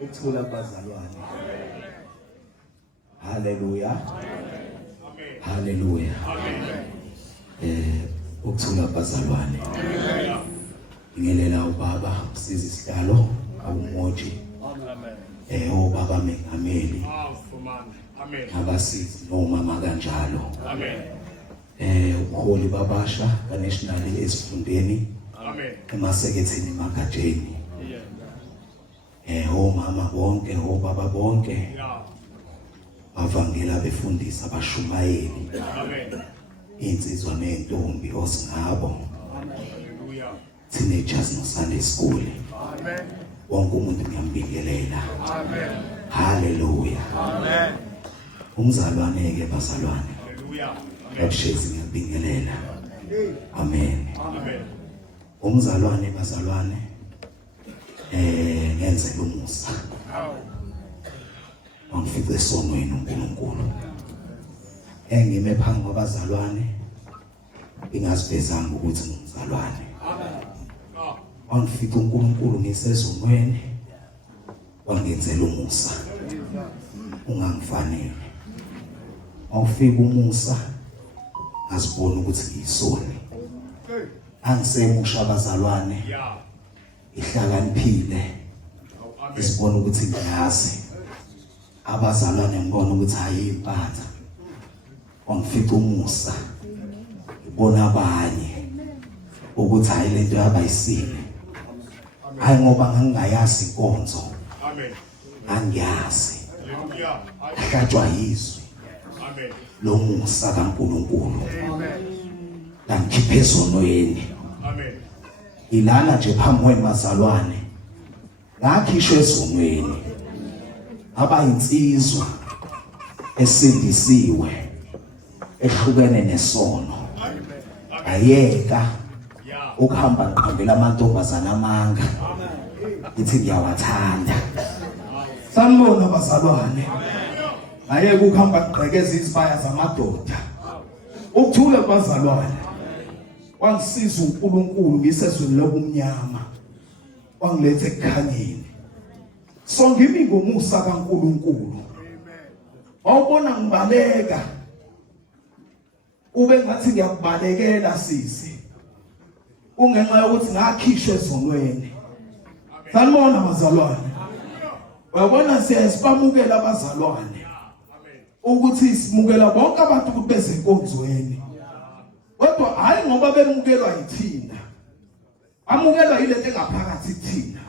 Ukuthula bazalwane. Hallelujah. Hallelujah. Ukuthula bazalwane. Ngelela ubaba siza isihlalo awumoji. Obaba mengameli. Amen. Abasizi nomama kanjalo. Amen. Ubuholi babasha ka-national esifundeni. Amen. Emasekethini magajeni. Omama bonke, obaba bonke. Bavangela befundisa abashumayeli. Amen. Insizwa nentombi osingabo. Hallelujah. Teenagers no Sunday school. Amen. Wonke umuntu ngiyambingelela. Amen. Hallelujah. Amen. Umzalwane ke bazalwane. Hallelujah. Abashezi ngiyambingelela. Amen. Amen. Umzalwane bazalwane ngenzela umusa. Angifike esonweni uNkulunkulu. Engime phambi kwabazalwane ingazivezanga ukuthi ngumzalwane. Angifike uNkulunkulu ngisezonweni wangenzela umusa. Ungangifanele. Awufika umusa asibona ukuthi ngiyisoni. Angisemusha abazalwane. Ihlakaniphile. Isibona ukuthi ngiyazi. Abazalwane ngibona ukuthi ayimpatha. Angifika umusa. Ngibona abanye ukuthi hayi lento yabayisile. Hayi ngoba ngingayazi inkonzo. Amen. Angiyazi. Hallelujah. Ahlatshwa yizwi. Amen. Lo musa kaNkulunkulu. Amen. Langikhiphe ezonweni. Amen. Ilana nje phambi kwemazalwane. Ngakhishwe ezonweni. Abayinsizwa esindisiwe ehlukene nesono. Ayeka ukuhamba ngiqhambela amantombazana amanga. Ithi ngiyawathanda. Sanibona abazalwane. Ayeke ukuhamba ngigqekeza izibaya zamadoda. Ukuthula abazalwane. Wangisiza uNkulunkulu ngisezweni lobumnyama. Wangilethe ekukhanyeni. So ngimi ngomusa kaNkulunkulu. Awubona ngibaleka. Ube ngathi ngiyakubalekela sisi. Ungenxa yokuthi ngakhishwe ezonweni. Sanibona abazalwane. Uyabona siyasibamukela abazalwane. Ukuthi simukela bonke abantu ukuthi beze enkonzweni. Kodwa hayi ngoba bemukelwa yithina. Amukelwa yilento engaphakathi kuthina.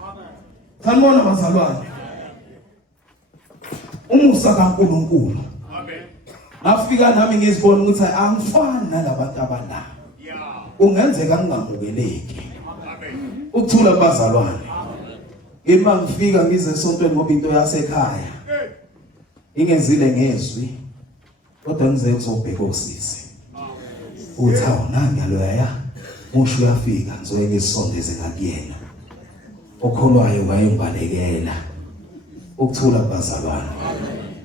Sanibona abazalwane. Umusa kaNkulunkulu. Amen. Ngafika nami ngizibona ukuthi angifani nalabantu abala. Ungenzeka ngingamukeleki. Amen. Ukuthula abazalwane. Ima ngifika ngize esontweni ngoba into yasekhaya. Ingenzile ngezwi. Kodwa ngize ukuzobheka osisi. Uthi awuna ngiyaloya. Musho uyafika ngizoye ngisondeze ngakuyena. Okholwayo bayimbalekela. Ukuthula abazalwane.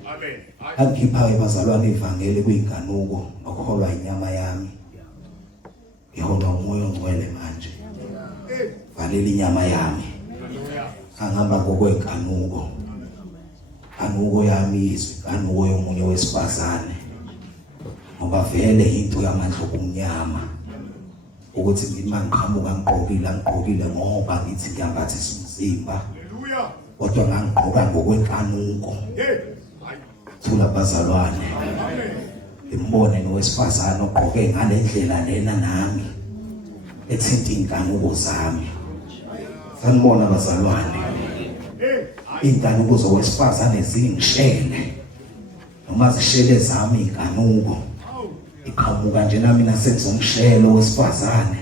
Amen. Angikhipha abazalwane ivangeli kuyinkanuko nokholwa inyama yami. Ngihonga umoya ongcwele manje. Valela inyama yami. Angihamba ngokwenkanuko. Kanuko yami izwi, kanuko yomunye wesifazane. Ngoba vele into yamandla okumnyama. Ukuthi ngima ngiqhamuka ngigqokile ngoba ngithi ngiyambathisa umzimba. Haleluya. Kodwa ngangigqoka ngokwenkanuko. Thula abazalwane. Imbone nowesifazane ogqoke ngalendlela lena nami ethinta inkanuko zami. Sanibona abazalwane. Inkanuko zowesifazane zingishele. Noma zishele zami inkanuko. Iqhamuka nje nami nasenzongishelo wesifazane.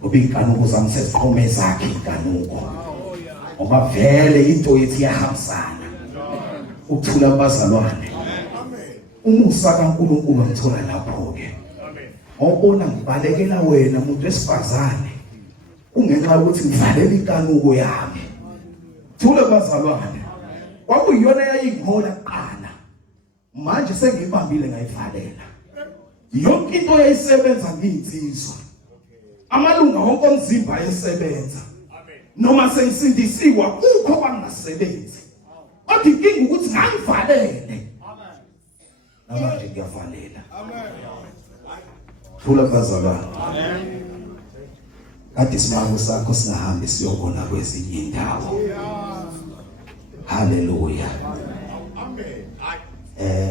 Ngoba inkanuko zami seziqhome zakhe inkanuko. Ngoba vele into yethi iyahambisana. Ukuthula abazalwane. Umusa kaNkulunkulu ngithola lapho ke. Amen. Awubona ngibalekela wena umuntu wesifazane. Ungenxa ukuthi ngivalela inkanuko yami. Thula abazalwane. Kwakuyiyona yayinghola kuqala. manje sengibambile ngayivalela yonke into eyayisebenza ngiyinsizwa amalunga wonke omzimba ayesebenza noma sengisindisiwa kukho bangasebenzi kodwa inkinga ukuthi ngangivalele namanje ngiyavalela thula bazalwane kade isimamo sakho singahambi siyobona kwezinye indawo haleluya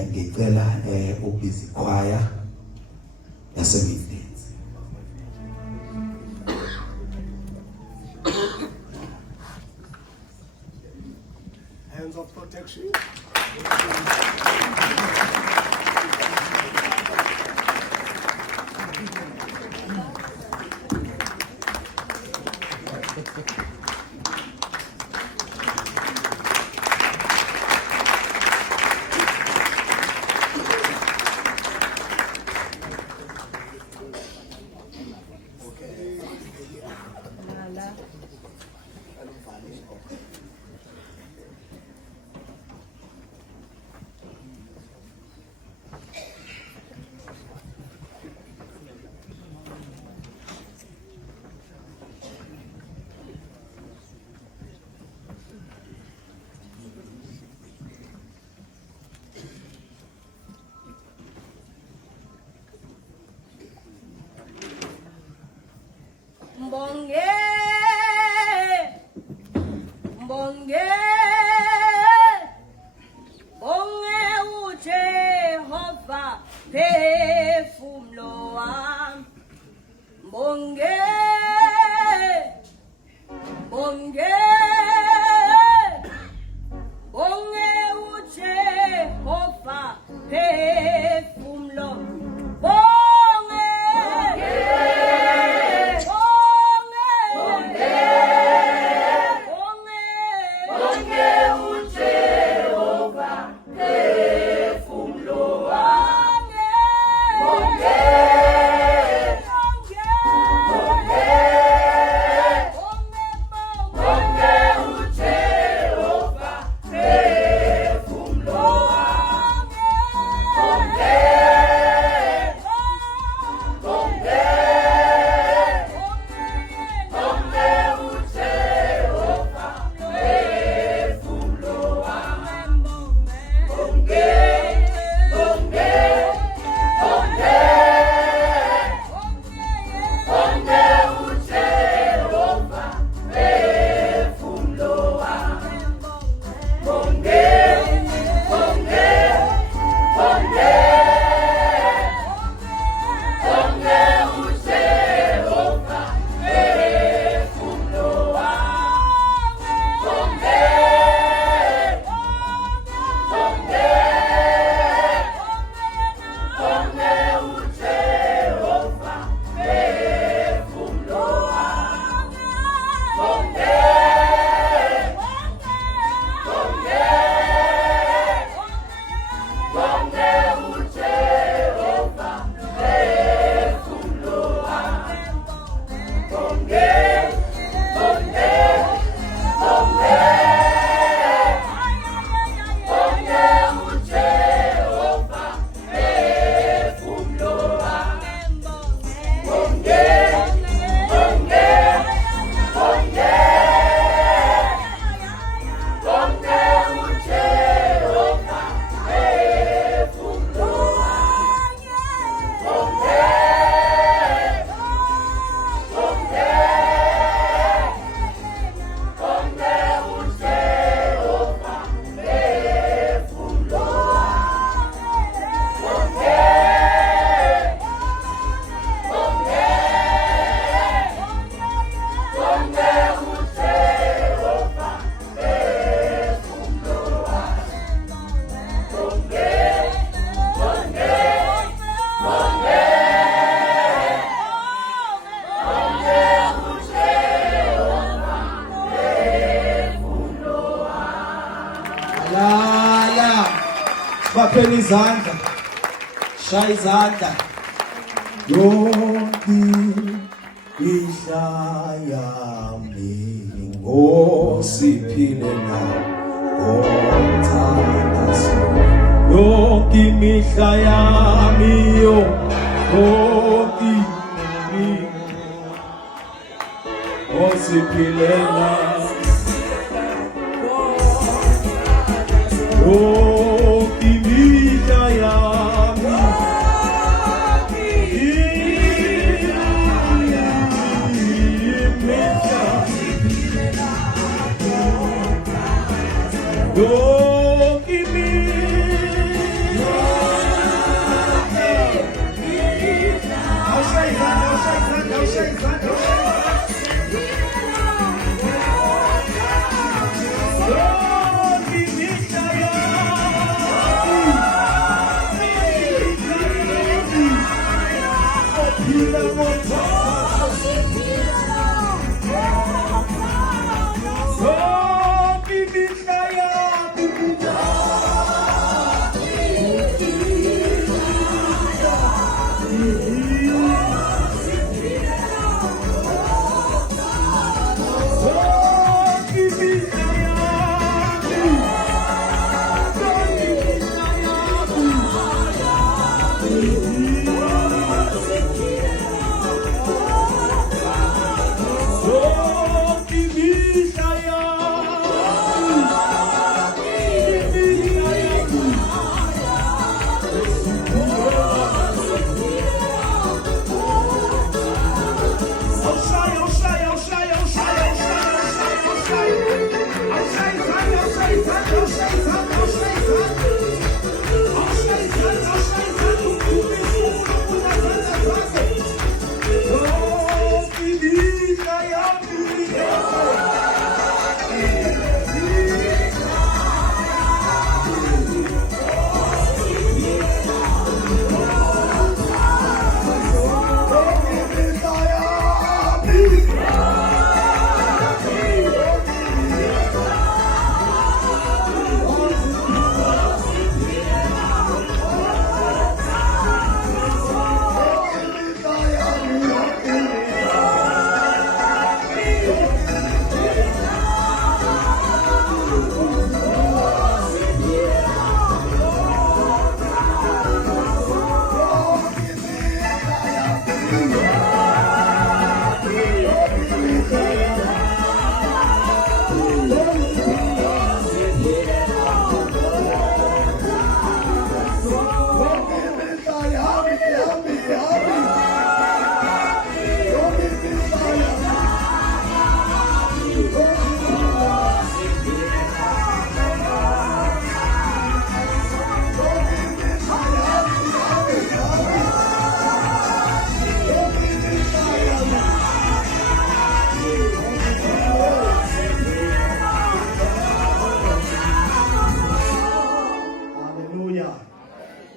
ngicela ukubiza ikhwaya yasemideni hands of protection. Bapheni izandla, shaya izandla. Yonke ihlaya mina ngosiphile nawe, ngomthandazo. yonke imihla yami yonke osiphilela yonke imihla yami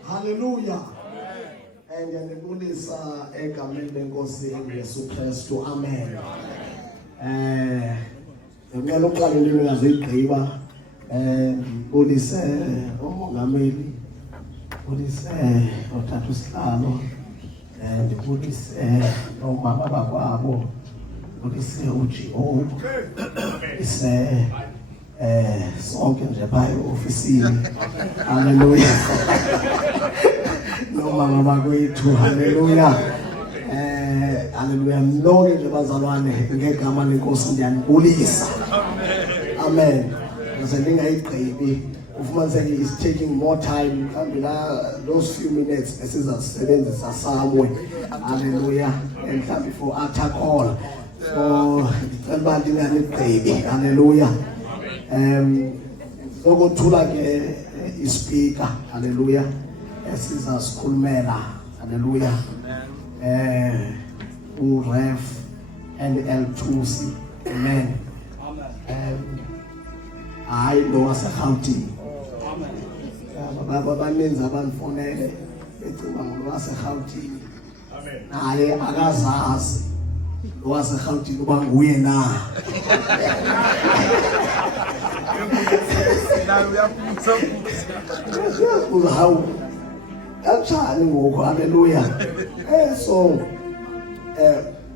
Hallelujah. And ngiyabonisa egameni lenkosi Yesu Kristu. Amen. Ngiyacela uqala into engazigqiba ngibonise umongameli, ngibonise othatha isihlalo, ngibonise omama bakwabo, ngibonise uJehova, ngibonise sonke nje phaya ofisini. Hallelujah. Nomama bakwethu. Hallelujah. Hallelujah. Nonke nje bazalwane ngegama lenkosi ndiyanibulisa. Amen. Ngase ningayigqibi ufumaniseke is taking more time mhlawumbe la those few minutes esizasebenzisa somewhere. Hallelujah. And mhlawumbe for altar call. So ngicela abantu ningayigqibi. Hallelujah. Sokuthula ke ispeaker. Hallelujah. Esiza sikhulumela. Hallelujah. Rev and L2C. Amen. Hayi lo waseGauteng. Baba baninzi abanfonele becinga ngo waseGauteng. Amen. Hayi akazazi lo waseGauteng uba nguye na. How actually ngoku. Hallelujah. So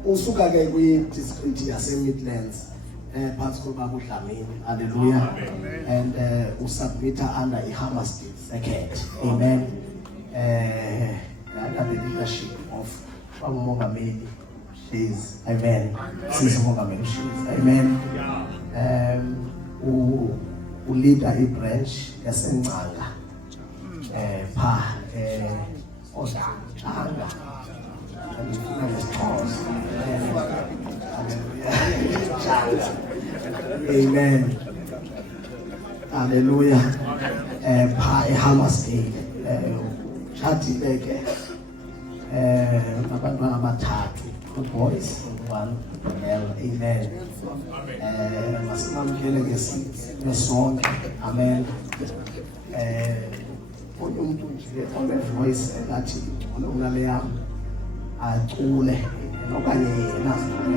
usuka ke kwi district yase Midlands Pastor Babu Dlamini. Hallelujah. And we submit under Hammerstein second. Amen. Under the leadership of Mongameli. She's amen. Sis Mongameli. She's amen. Who lead a branch yaseNcanga. Amen. Hallelujah. Hammerstein. Chati leke. Abantwana abathathu. 2 boys, 1 girl. Amen. Masimamkele ngesonke. Amen. Umuntu nje onevoice engathi unale yami acule okanye yena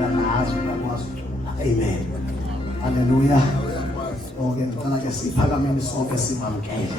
nazo bakwazi ukucula. Amen. Hallelujah. Okay, ngicela ke siphakameni sonke simamkele.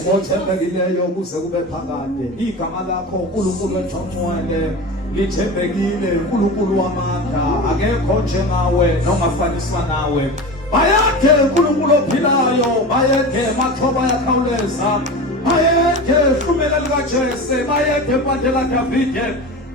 Umothembekileyo kuze kube phakade. Igama lakho uNkulunkulu ethongcwele lithembekile, uNkulunkulu wamandla, akekho njengawe nongafaniswa nawe. Bayakhe uNkulunkulu ophilayo, bayakhe maxhoba yakhawuleza, bayakhe hlumela likaJese, bayakhe impande kaDavide,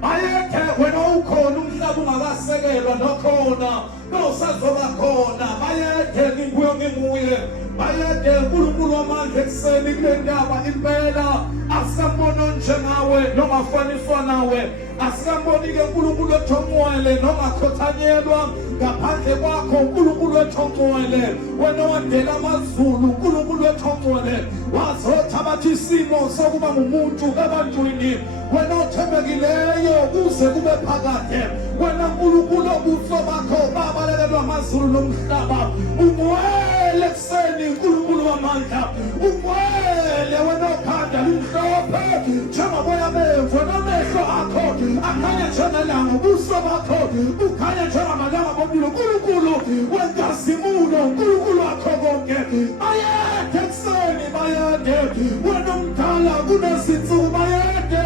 bayakhe wena ukhona umhlaba ungakasekelwa nokhona nosazoba khona, bayakhe nginguye bayade uNkulunkulu wamandla ekuseni kule ndaba impela asambona njengawe nongafaniswa nawe, asamboni ke uNkulunkulu ethongcwele nongakhothanyelwa ngaphandle kwakho, uNkulunkulu ethongcwele wena wandela amazulu, uNkulunkulu ethongcwele wazothabatha isimo sokuba ngumuntu ebantwini, wena othembekileyo kuze kube phakade, wena uNkulunkulu obuso bakho babalelelwa amazulu nomhlaba, umwele ekuseni uNkulunkulu wamandla, umwele wena okhanda limhlophe njengoboya bemvu, namehlo akho akhanya njengelanga, ubuso bakho ukhanya njengamalanga bomlilo, uNkulunkulu wenkazimulo, uNkulunkulu wakho konke, bayede ekuseni, bayede wena omdala kunezinsuku, bayede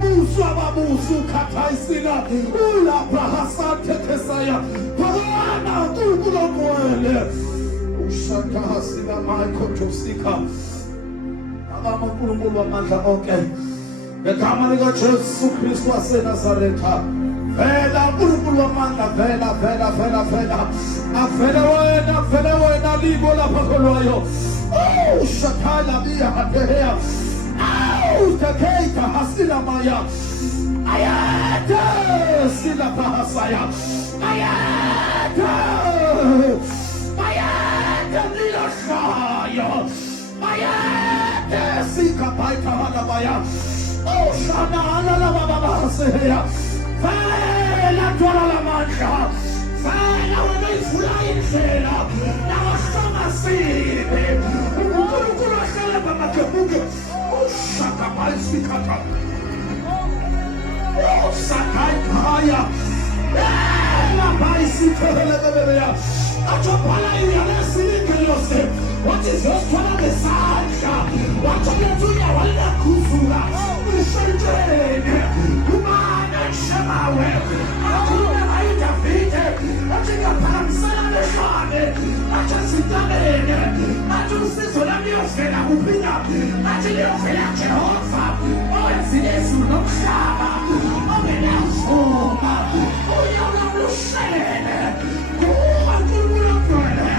buso ababuso ukhatha isila ulapha hasathethesaya phakana uNkulunkulu omwele ushaka sila mayikhotosika agama uNkulunkulu wamandla onke ngegama likaJesu Kristu waseNazaretha vela uNkulunkulu amanga vela avele wena libo lapha kolwayo. Oh shakala biya hadeya. Oh takeka hasila maya. Ayata sila bahasaya. Ayata lila shaya. Ayata sika paita hala maya. Oh shana ala baba bahasaya. Fela tola la mancha. Fela wena ifulai fela. Na washama sibe. Ukula shela baba kebuke. Oh shaka baisi kata. Oh sakai kaya. La baisi kata. Atopala yalesi kelose. What is your father Messiah? What are you doing? Wala kufura. Ushantene. Kumana shamawe. Akuna aita fite. Atika pansana meshane. Achasitamene. Atusisola miofela kupina. Atiliofela Jehova. Oesidesu nokshaba. Omena ufuma. Uyona mlushene. Kumakulula kwele.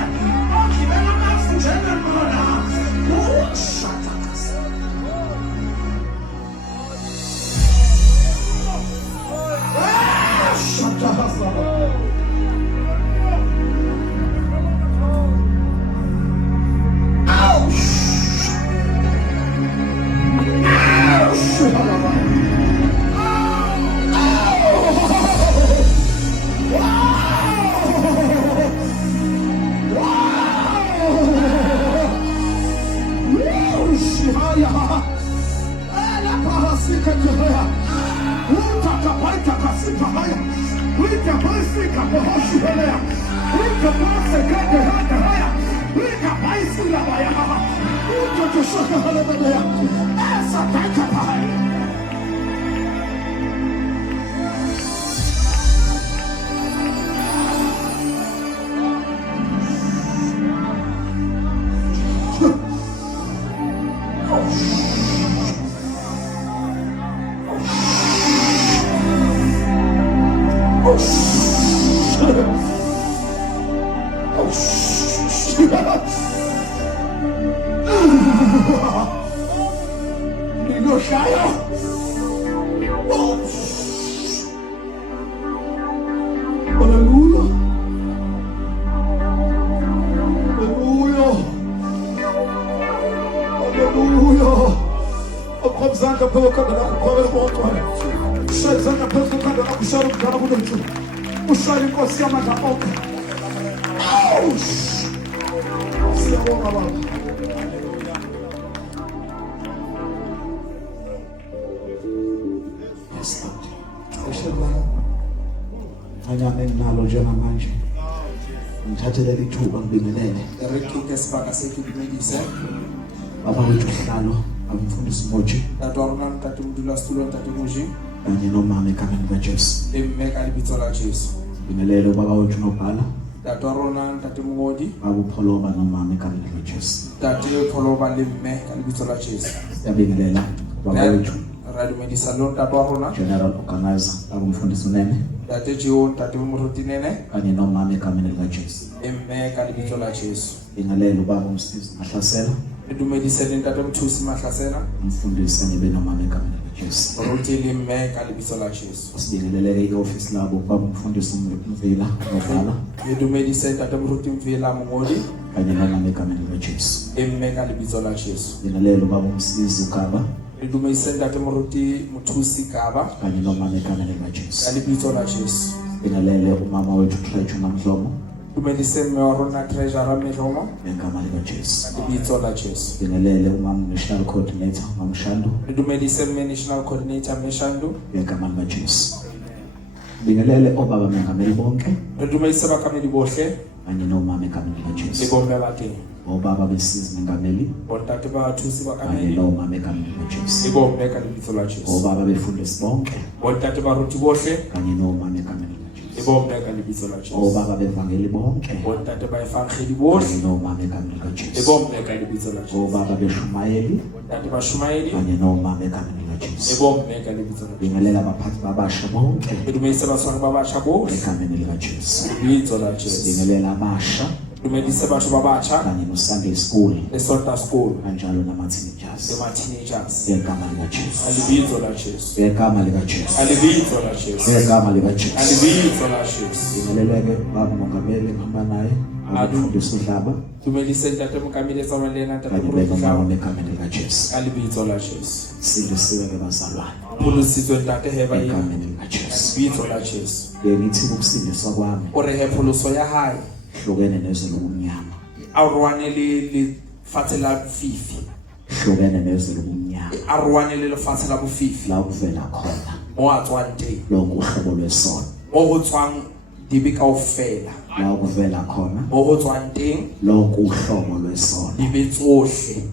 Okibela mafujene mona. Ushatakasa. Shatakasa. Baba wethu Hlalo abamfundisi Moji Tatorona ntate Mdula Stulo ntate Moji kanye nomama egameni likaJesu. Emmeka libitso la Jesu. Bingelelo baba wethu Nobhala Tatorona ntate Mngodi babupholoba nomama egameni likaJesu. Tate Pholoba lemme ka libitso la Jesu. Siyabingelela baba wethu Radumedisa lo tatorona General Organizer abamfundisi Nene tate Jion tate Murutinene kanye nomama egameni likaJesu. emmeka libitso la Jesu. Bingelelo baba uMsizi Mahlasela Edumediseni ntate Mthusi Mahlasela umfundisi ngibe nomama egameni likaJesu. Rutili emmeka libitso la Jesu. Sibingelele i-office labo baba umfundisi Mvila Nofala Edumediseni ntate Mruti Mvila Mngodi kanye nomama egameni likaJesu. emmeka libitso la Jesu. Bingelelo baba uMsizi Kaba Edumediseni ntate Mruti Mthusi Kaba kanye nomama egameni likaJesu. ka libitso la Jesu. Bingelele umama wethu Treasure Namdlomo Dumediseni Mewarona Treasurer Melomo ngegama likaJesu. ka libitso la Jesu. Bingelele umama National Coordinator Mamshando Dumediseni National Coordinator Meshandu ngegama likaJesu. Bingelele obaba mengameli bonke Dumedise bakameli bohle kanye nomama egameni likaJesu. lebombe bakhe Obaba besizi mengameli bontate bathusi kanye bakameli nomama egameni likaJesu. lebombe ka libitso la Jesu. Obaba befundisi bonke Bontate baruti bohle kanye nomama egameni likaJesu. lebombe ka libitso la Jesu. Obaba bevangeli bonke Bontate baefangeli bohle kanye nomama egameni likaJesu. lebombe ka libitso la Jesu. Obaba beshumayeli Bontate bashumayeli kanye nomama egameni likaJesu. Jesu. Ebonge ka lebitso la Jesu. Bingelela abaphathi babasha bonke Ke dumedisa batshwari ba batjha bohle. egameni lika Jesu. Lebitso la Jesu. Bingelela abasha Dumedisa batho ba batjha kanye no Sunday school le Sonta School kanjalo le nama-teenagers. ma-teenagers. Ngegama lika Jesu. Alibitso la Jesu. Ngegama lika Jesu. Alibitso la Jesu. Ngegama lika Jesu. Alibitso la Jesu. Bingeleleke baba mongameli ngihamba naye abafundisa udlaba Dumedisa ntate Mokamedi tsamaya le yena ntate kanye Mokamedi. bengomama egameni lika Jesu. Alibitso la Jesu. Sindisiwe-ke bazalwane Pholositswe ntate heba yena. egameni lika Jesu. Alibitso la Jesu. Ngithi ukusindiswa kwami O re he pholoso ya hae hlukene nezwe lokumnyama. a rwane le fatshe la fifi. Hlukene nezwe lokumnyama. A rwane le lefatshe la bofifi. La ukuvela khona Mo a tswang teng. lonke uhlobo lwesono. Mo ho tswang dibe kaofela. La ukuvela khona Mo ho tswang teng lonke uhlobo lwesono. dibe tsohle.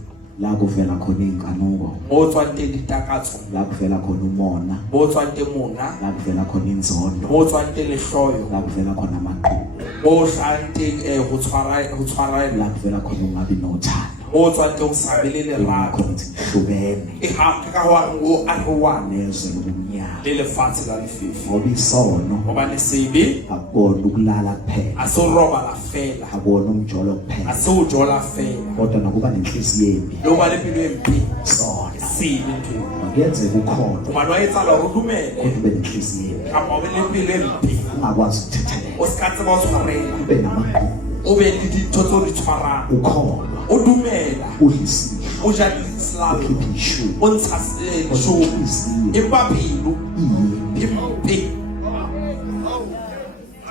La kuvela khona inkanuko. Mo ho tswang teng ditakatso. La kuvela khona umona. Mo ho tswang teng mona. La kuvela khona inzondo. Mo ho tswang teng lehloyo. La kuvela khona amaqhubu. Mo ho hlahang teng ho tshwarela. La kuvela khona ungabi nothando. Mo ho tswang teng ho sa be le lerato. Khona ukuthi hlukene E hampe ka hore o a rwane nezwe lokumnyama. le lefatshe la lefifi. Ngoba isono Hobane sebe akubona ukulala kuphela. a se robala fela. Akubona umjolo A kuphela. se o jola fela. Kodwa nakuba nenhliziyo embi. Le ho ba le pelo e mpe. Sona. Sebe ntho. Akuyenzeka ukholwa Hobane wa etsala hore o dumele. kodwa ube nenhliziyo embi. Kapa o be le pelo e mpe. Ungakwazi ukuthethelela. O ska tseba ho tshwarela. Ube namaqhubu. O be le dintho tse o di tshwarang. Ukholwa. O dumela. Udla isidlo. O ja dislalo. Ukhipha ishumi. O ntsha leshome. Inhliziyo Empa pelo iyembi. e mpe.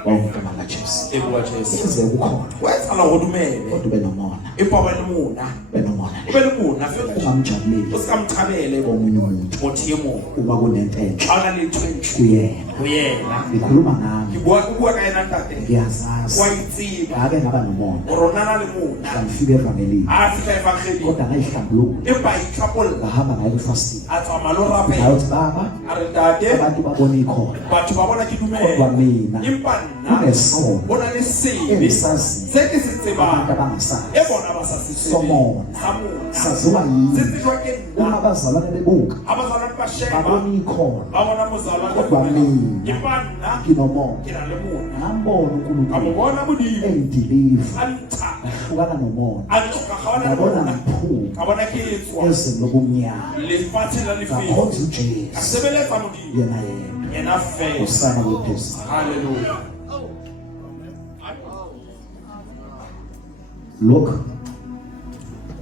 Wawugama kaJesu. Ebuwa Jesu. Kuyenzeka ukholwa Wa etsala hore o dumele. kodwa ube nomona. Empa ba le mona. Ube nomona. O be le mona fela. Ungamjabuleli O ska mthabele omunye umuntu motho e mong. uma kunento enhle Xa o na le ntho e ntle kuyena. ho yena. Ngikhuluma ngami. Ke bua ka yena ntate. Ngiyazazi. Wa itseba Ngake ngaba nomona. hore o na na le mona. Ngifike evangelini. A fihla evangelini. Kodwa ngayihlambulula. Empa a itlhapolla. Ngahamba ngayo kufasting. A tsamaya le ho rapela. Ngayothi baba A re ntate. abantu babona ikhono. Batho ba bona ke Kodwa dumela. mina Empa nna kunesono o na le sebe engisaziyo se ke se abantu tsebang abangasazi. e bona ba sa se tsebeng. Somona. Sa mona. Saziwa Se yini? tsejwa ke Uma nna. abazalwane bebuka Abazalwane ba sheba babona ikhono. ba bona mozalwane Kodwa mina empa nna nginomona. ke na le mona. Ngambona Ka mo uNkulunkulu bona modimo engidiliva. a ntsha Ngahlukana nomona. a ntsha ka bona le Ngabona mona. ngiphuma Ka bona ke etswa ezweni lokumnyama. lefatshe la lefifi. Ngakhonza Ka uJesu sebeletsa modimo yena yedwa. yena fela. Usana wephezulu. Hallelujah. Look,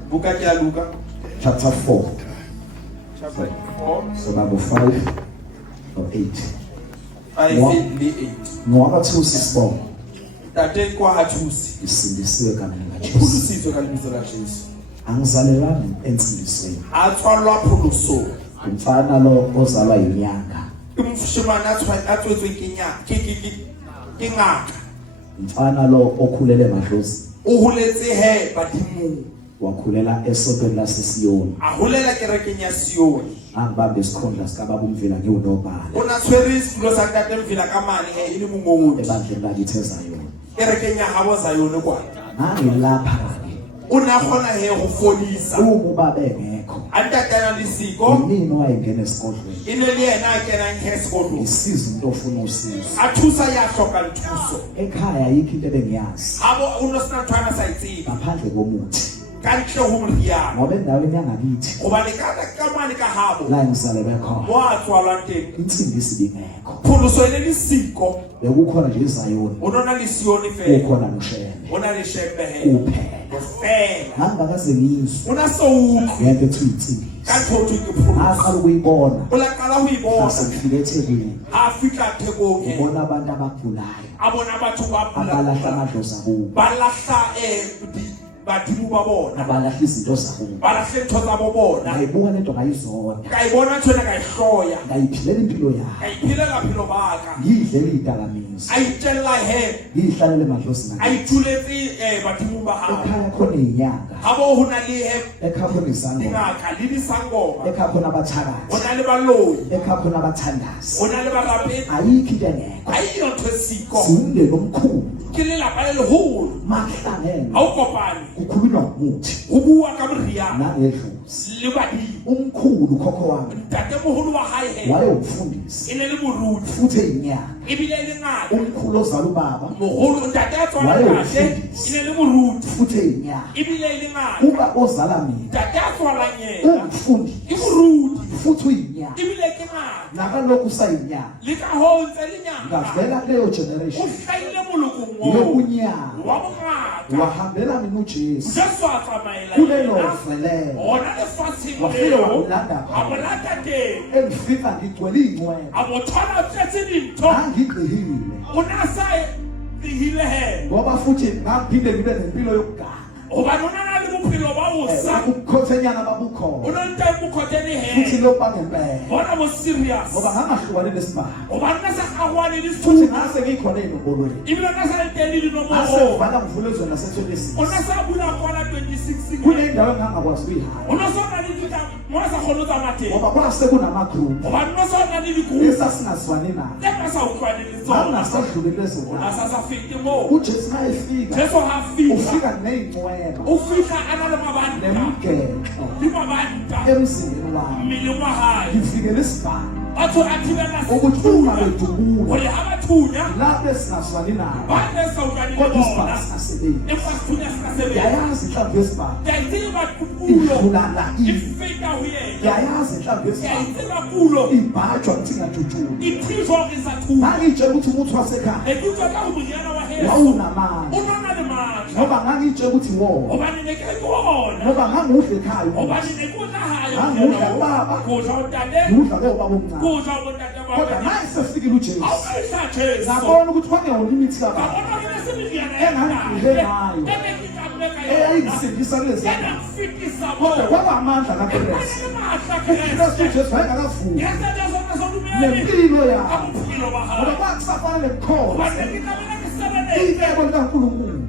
Buka ke ya Luka chapter 4, chapter 4 so Bible 5 or 8. 5 Wow. le 8. Ngoba thusi sibonga Tate kwa hathusi. isindisiwe kanye ngaJesu. Phulusitswe ka lebitso la Jesu. Angizalelani ensindisweni. A tswalwa pholoso. Umfana lo ozalwa yinyanga. Ke moshemane a tswetsweng ke ngaka. Umfana lo okhulele madlozi. O holetse he badimong. Wakhulela esontweni laseSiyoni. A holela kerekeng ya Sioni. Angibambe isikhundla sikababa umvila ngiwunobhala. O na tshwere setulo sa ntate Mvila ka mane he e le mongodi. Ebandleni lakithi eZayoni. Kerekeng ya habo Zayone kwa. Ngangilapha-ke O na khona he ho fodisa. ukuba bengekho. A ntatana le siko. Yimina owayengena esigodlweni. E ne le yena a kenang he sekotlong. Ngisiza umuntu ofuna usizo. A thusa ya hlokang thuso. Ekhaya ayikho into ebengiyazi Habo o no sena thwana sa itseba. ngaphandle komuthi. Ka ntle ho moriana. Ngoba endaweni yangakithi Hobane ka mane ka habo. la ngizalelwe khona Mo a tswalwang teng. insindisi ibingekho. Pholoso e ne le siko. Bekukhona nje iZayoni, O nona le Sioni fela. kukhona noShene O na le Shepherd. kuphela. Fela. Ngangibakaze ngizwe O na so utlwe ngento ethiwa insindisi. ka thotho ke pholoso. Ngaqala ukuyibona O la qala ho ibona. ngasengifike eThekwini. Ha fihla thekong he. Ngibona abantu abagulayo A bona batho ba abalahla pula. amadlozi akubo, Ba lahla badimo ba bona. abalahla izinto zakubo. Ba lahle ntho tsa bo bona. Ngayibuka lento ngayizona, Ka e bona ntho ena ka e hloya. ngayiphilela impilo yami, Ka iphilela phelo ba ka. ngiyidlela iy'dakamizwa, A itjella he. ngiyihlalele emadlozini A akhe. ituletse badimo ba hao. Ekhaya khona iy'nyanga, Habo ho na le he ekhaya khona izangoma, dingaka le disangoma. ekhaya khona Ho abathakathi, na le baloi. ekhaya khona abathandazi. Ho na le barapedi. Ayikho into engekho. Ayikho ntho e siko. Siwumndeni omkhulu, ke lelapa le leholo mahlangene ha o kopane kukhulunywa ngomuthi ho bua ka moriana nangedlozi. le badimo. Umkhulu khokho wami Ntatemoholo wa hae he wayewumfundisi e ne le moruti futhi eyinyanga. ebile e le ngaka. Umkhulu ozala ubaba Moholo ntate a tswang kahle e ne le moruti futhi eyinyanga. ebile e le ngaka. Uba ozala mina Ntate a tswalang yena umfundi ke moruti futhi uyinyanga. ebile ke ngaka. Nakalokhu usayinyanga Le ka ho ntse le nyaka ngavela kuleyo o generation hlahile molokong oo yokunyanga wa bongaka. wahambela mina uJesu Jesu a tsamaela kulelo yena vele hona lefatsheng wafika leo wamlanda a mo lata teng engifika ngigcwele iy'ncwebe a mo thola tletse dintho ngangigqihile o ne a sa tsehile he ngoba futhi ngaphinde ngibe nempilo yokuganga hobane o na na le bophelo ba o sa ubukhothenyana o babukhona ne nteng bokgothene futhi he lo bangempela bona mo serious ngoba ngangahlukane nesibani hobane na sa kgahwane le futhi sefutho ngase ngikhona ey'nokolweni ebile na sa le teng le dinomoro ngasevala ngivule ezweni lasetwenty-six o na sa bula kwana 26 kunendawo engangakwazi ukuyihamba o ne so na le dita mo a sa kgone ho tsamaya teng ngoba kwasekunamagroup hobane no so na le dikupu esasingazwani nayo tse ka sa utlwane le tsona ngangasadlulele o zona na sa fete moo ujesu mayefika Jesu ha fihla ufika ney'ncweba o fihla a na le mabanta nemigexo le mabanta emzimbeni wami mmeleng wa hae ngifikele isibhani batho a thibela ukuthi uma sefuba bedubula hore ha ba thunya lapho esingazwani nabo ba ne sa utlwane le kodwa isibhani bona singasebenzi empa sethunya se ka sebetsa ngiyayazi inhlamvu yesibhani ke a itseba kulo idlulana e ini feta ho yena ngiyayazi inhlamvu ke a yesibhani itseba kulo ibhajwa ngithi ngajujula e phijwa hore sa thunya ngangitshela ukuthi umuthi wasekhaya e kutlwa ka ho moriana wa heso wawunamandla o na na le matla ngoba ngangitshela ukuthi wona hobane ne ke ke ona ngoba ngangiwudla ekhaya hobane ne ke o tla hae ngangudla ubaba kudla utate ngiwudla kobaba omncane kudla utate kodwa ba naye sefikile ujesu awuyisa Jesu ngabona ukuthi kwangewona imithi kababa ngabona ke semiriana engangidle ngayo eyayingisindisa kulezi engafikisa kodwa bona kwaba amandla kaKristu uKristu ujesu wayengakavuki nempilo yakhe abuphilo ngoba bahayi kwakusafana nemkhosi basekitabela kisebenze icebo likankulunkulu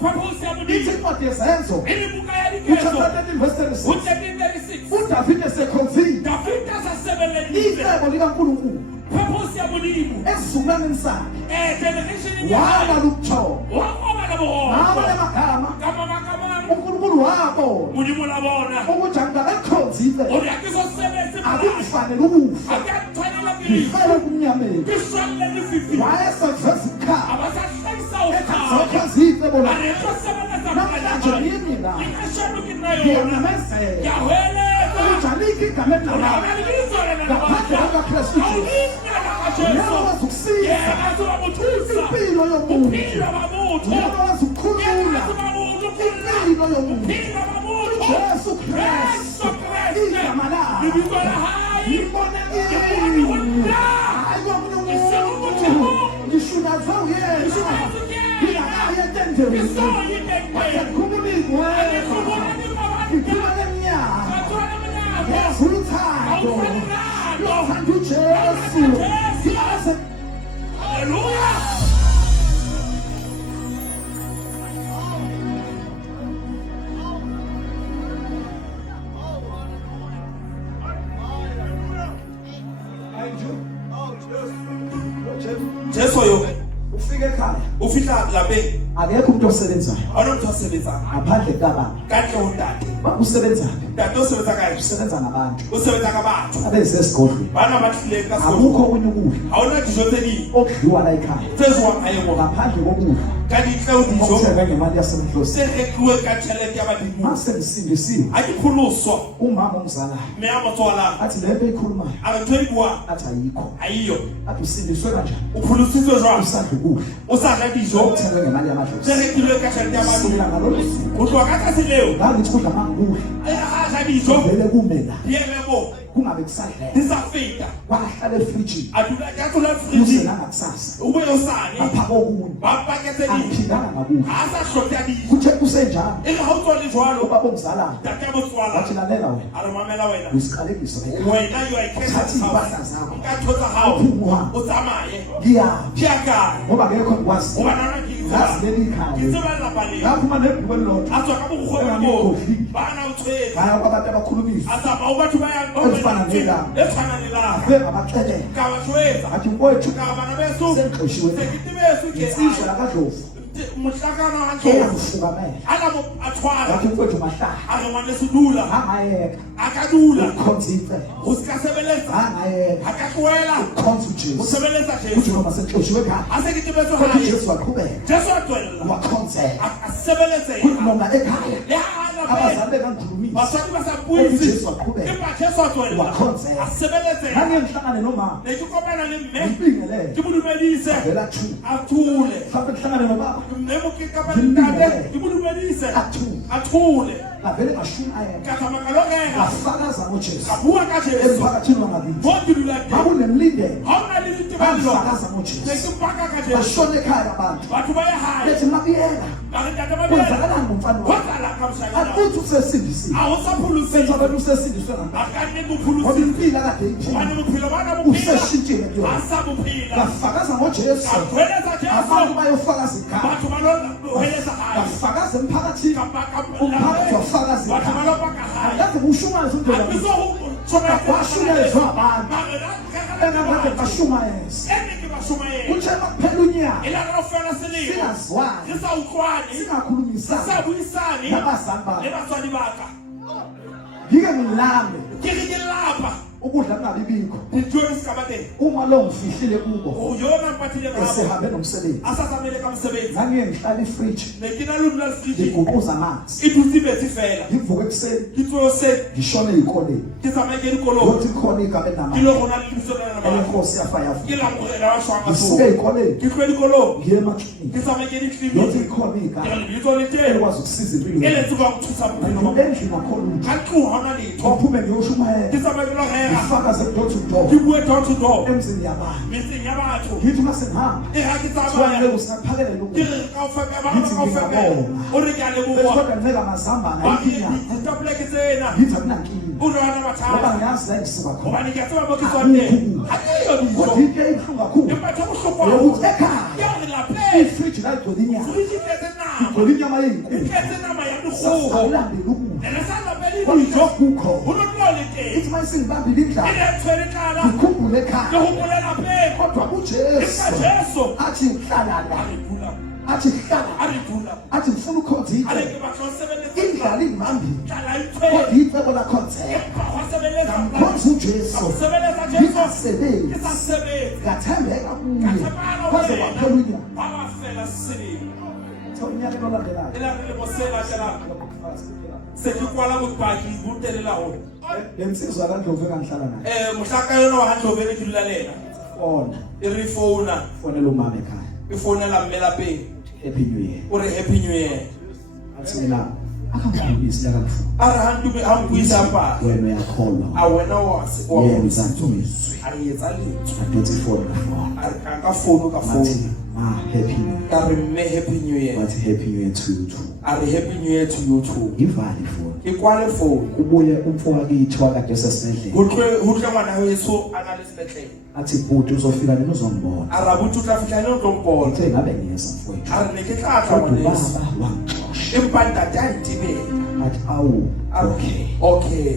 purpose ya ithi bodimo incwadi yezenzo ilibuka ya dikezo uchapter 13 verse 36 u-13:36 udavide esekhonzile Davida sasebelelile icebo likankulunkulu purpose ya bodimo esizukulwaneni sakhe generation ya waba lukuthoba wakoba la ngabo bona lamagama kama makama unkulunkulu wabona modimo la bona ukuthi angikabekhonzile ore a ke so sebetse akukufanele ukufa a ka tshwanela ke ngifele kumnyameni ke swalle le fifi wayeseveza ikhaya aba sa hlahisa o kha ekhazokheza icebo a lakhe re tlo sebeletsa namhlanje yimi la ikashano ke nna yona ngiyamemezela ya hweleka ukuthi alikho igama ona elinamandla ka le bitso lena ngaphandle kukaKristu au Jesu inna ka yena Jesu wazi ukusiza yena azoba muthusa impilo yomuntu uphilo babutho yena wazi ukukhulula impilo yomuntu uphilo babutho Jesu Kristu igama lakhe libitso la hae libonekile hayi omunye umuntu ngishunaza uyena ngingakaye entendeni wayekhululingwe ngikhuluma leminyaka yazi uthando lothanda ujesu yaze Hallelujah. Jesu yo ufike ekhaya ufika lapeng akekho umuntu osebenzayo awunomuntu osebenzanga ngaphandle kababa kantle utate usebenzaphi utate osebenza kahle usebenza ngabantu usebenza kabantu abezesigodlweni bana bahluleka kaso akukho okunye ukudla awuna dijo tse ding okudliwa la ekhaya tse ziwang hae mo ngaphandle kokudla ka dintle o dijo okuthengwe ngemali yasemhlosini tse rekilwe ka tšhelete ya badimo masebisindisiwe a di pholoswa umama omzalayo mme a motswalang athi le nto eyikhulumayo a re ntho e buang athi ayikho ayiyo athi usindiswe kanjani o pholositswe jwang usadla ukudla o sa ja dijo okuthengwe ngemali tse yamadlozi rekilwe ka tšhelete ya badimo sila ngalolo suku go tloga ka tsatsi leo ngangithi kudla mangikudla a ja dijo vele kumela di eme mo kungabe kusadleka di sa feta kwahlala efrijini a dula ka tlola kuze friji nangakusasa o boye o sane baphaka okunye ba paketse dijo angiphindanga ngakudla a sa hloke ya dijo kuthe kusenjalo e le ga o tswa le jwalo ubaba omzalayo tate ya motswala wathi lalela wena a re mamela wena usiqalekiso wena yo a thatha iy'mpahla zakho ka thotsa gago uphumuhambe o tsamaye ngiyaphi ke a kae ngoba ngekho ngikwazi goba nana ke ngazi itse leli ke khaya tseba lelapa leo ngaphuma nebhuku elilodwa a tswa ka bogole moo bana o tshwetse ngaya kwabantu abakhulumisa a tsamaya o batho ba yang ba Ezifana nelanga. e tshwanang le langa afe ngabaxelela ka ba tshwetsa athi mfowethu ka bana beso sengixoshiwe sekete beso ke insizwa lakadlovu muhlakana wa ke Ndlovu ufukamela ala mo atshwara wathi mfowethu mahlala a re ngwane sedula angayeka akadula ukhonzitse go ska sebeletsa angayeka akakwela ukhonza go uJesu sebeletsa uthi Jesu noma sexoshiwe ekhaya ase ke tebetso kodwa hae uJesu waqhubeka Jesu atwela wakhonzela a sebeletse kuthi noma ekhaya le ana abazali bekangikhulumisa basadi ba sa kodwa buise uJesu waqhubeka empa Jesu atwela wakhonzela a sebeletse nange ngihlangane nomama ne ke kopana le mme ngibingelele ke modumedise vela thu athule mhlawumbe ngihlangane nobaba mme mo ke ka ba ntate ke modumedise athule ngavele ngashuma ayena ka thama ka lokela ngafakaza ngoJesu ka bua ka Jesu emphakathini wangakithi mo ke dula teng bakunemlindelo ha ona le ditebello bafakaza ne ngoJesu ke mpaka ka Jesu bashone ekhaya abantu batho ba ya hae bethi mabiyela ba re ntate ba kwenzakalani ngomfana wa wakho tsala ka mshaya akuthi usesindisiwe a o sa phulusi senza abantu usesindiswe ngabantu a ka nne mo ngoba phulusi impilo akade bana iphila bophelo bana bophelo useshintshile a kuyona sa bophelo bafakaza ngoJesu akhweletsa abantu Jesu bayofakaza ikhaya batho ba lo hweletsa hae bafakaza emphakathini ka umphakathi wafakaza batho ba ikhaya lo paka hae angazi ushumayeza indlela abizo go tshona kwashunayezwa abantu engakade bashumayeza kuthe makuphela unyaka singazwani singakhulumisani singabuyisani nabazali babo lebazali baka ngike ngilambe ke re ke lapa ukudla kungabibikho dijo di ska ba teng uma lo ngifihlile kubo o yona mpathile ba esehambe nomsebenzi a sa tsamele ka mosebetsi ngangiye ngihlala ifridge ne ke na lo nna siki ngiguquza amanzi e dutse metsi fela ngivuka ekuseni ke tlo se ngishone ey'koleni ke tsamaye ke dikolo yothi khona igama ke lo enamandla gona le lebitso la bana elenkosi yafayafa ke la mogela wa shwa ka ngisuke ey'koleni ke tlo dikolo ngiye emaklinikhi ke tsamaye ke yothi ditleliniki khona ke igama re lebitso le teng elikwazi ukusiza impilo e le yami. tseba go thusa bophelo Noma endlini akhona lutho ka tlo hona letho waphume ngiyoshumayela ke tsamaye ke lo rera ngifakaze door to door ke bue door to door emzini yabantu metseng ya batho ngithi uma sengihamba e ga ke kuthiwa tsamaya ngeke singaphakele ke lokhu re ka o feka ba ka o feka o re ke a leboga kodwa ngicela amazambane ba ayikhinya ditapoleke tsena ngithi akunankinga o re wana ngoba bathata ngiyazi la engisuka khona gobane ke a tseba mo ke tswang teng ga ke yo kodwa dijo into ebuhlungu kakhulu empa tse bohloko yokuthi ke ekhaya a re lapeng ifriji la igcwele inyama re di tletse nama igcwele inyama yenkulu tletse nama ya dikgogo sasalandela ukudla ene sa lapele kodwa dijo kukho o no tlo le teng ithi uma sengibambile e indlala ne tshwere tlala ngikhumbule le ekhaya gopole lapeng kodwa empa ujesu Jesu athi ngihlala a la re dula athi ngihlala a re dula athi ngifuna a ukhonzithe re ke batla ho sebeletsa indlala ingibambile tlala e kodwa tshwere icebo lakhonzela empa go sebeletsa ngikhonza ujesu sebeletsa Jesu ke ngingasebenzi sa sebetsa ngathembeka kuye Ngathembana kwaze kuye. kwaphela unyaka ba ba fela selemo Tho unyaka olandelayo e la re le mosela tjela se ke kwala bopaki bo telelago le nsizwa kaNdlovu engangihlala naye mohlaka yona wa handlovele ke dula lena fona e re founa fonela umama ekhaya e founela mme lapeng happy new year o re happy new year athi mina akangikhulumisi la kaNdlovu a re ha mpuisa pa wena uyakholwa a wena wa yenza izwi a re etsa letho adothi fona kafona a re ka founu ka founu athi ma happy new year ka re mme happy new year bathi happy new year to you too a re happy new year to you too ngivale fona ke kwale founu ubuye umfokakithi wakade sesibedlela ho tle ngwana weso a na le sepetlele athi bhuti uzofika nini uzombona a rabuti o tla fihla ne o tlo mpona ngithe ngabe ngiyeza mfowethu a re ne ke tla tla kodwa ngwaneso ubaba wangixosha empa ntate a ntebela athi awu A re, okay okay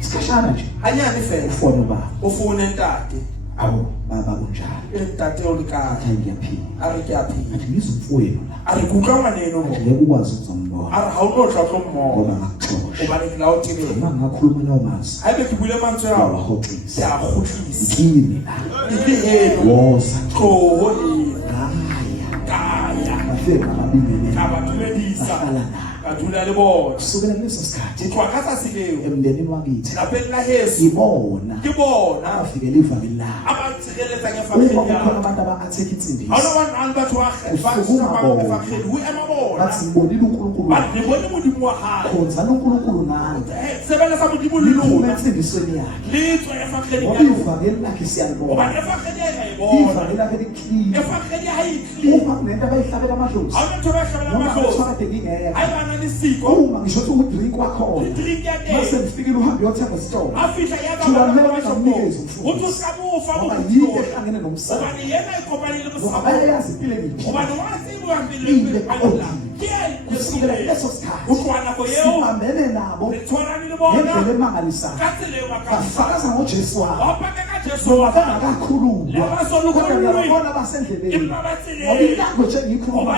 isikhashana nje hanyane fela ufone ubaba o foune ntate awu baba unjani e ntate o le kae athi ngiyaphila a re ke a phela athi ngizumfowenu la a re ke utlwa ngwaneno mo athi ngeke ukwazi ukuzombona a re ha o no tla tlo ngoba mmoga ngakuxosha hobane ke la o tebela uma ngakhuluma lawo mazwi ha ebe ke buile mantswe ao wawahoxisa ke a kgotlisa kimi la ke heno woza tloho ena ngaya kaya bafika babingelele ka ba dumedisa bahlala nabo ka dula le bona kusukela kuleso sikhathi ke tloa ka tsatsi leo emndenini wakithi lapeng la heso ngibona ke bona abafikela ivangeli labo a ba tshireletsang uma efakgeng kukhona yao abantu aba-athekha insindiso ha ona banang batho ba efakgeng ho ema bona bathi ngibonile unkulunkulu ba re bone modimo wa hae khonzani unkulunkulu nami sebeletsa modimo le liphume lona ensindisweni yakhe le tswe efakgeng ngoba ya lona ivangeli lakhe siyalibona hobane efakgeng ya ka e bona ivangeli lakhe liklini efakgeng ya hae e clean uma kunento abayihlabela amadlozi ha ona ntho ba hlabela noma mahlozi betshwakade ngingekho ha e bana le siko uma ngisho ukuthi udrink wakhona drink ya mase teng ndifikile uhambe uyothenga esitolo a fihla ya ka Thuba ba leo ba ngingamnikeza shopong ho tlo ska mo fa mo ngoba kutlo yinto ehlangene nomsana hobane yena e kopane le ngoba mosamo bayayazi impilo engiyiphila hobane wa tsebo ya pele Ile pele kodwa. ke kusukela ye kuleso o sikhathi tloa nako eo sibambene nabo re tshwarane le bona ngendlela emangalisayo ka tsela eo ba ka bafakaza ngojesu wabo ba paka ka Zona bangakakhululwa. Kodwa ngiyabona basendleleni. Ngoba intambo nje ngikhuluma.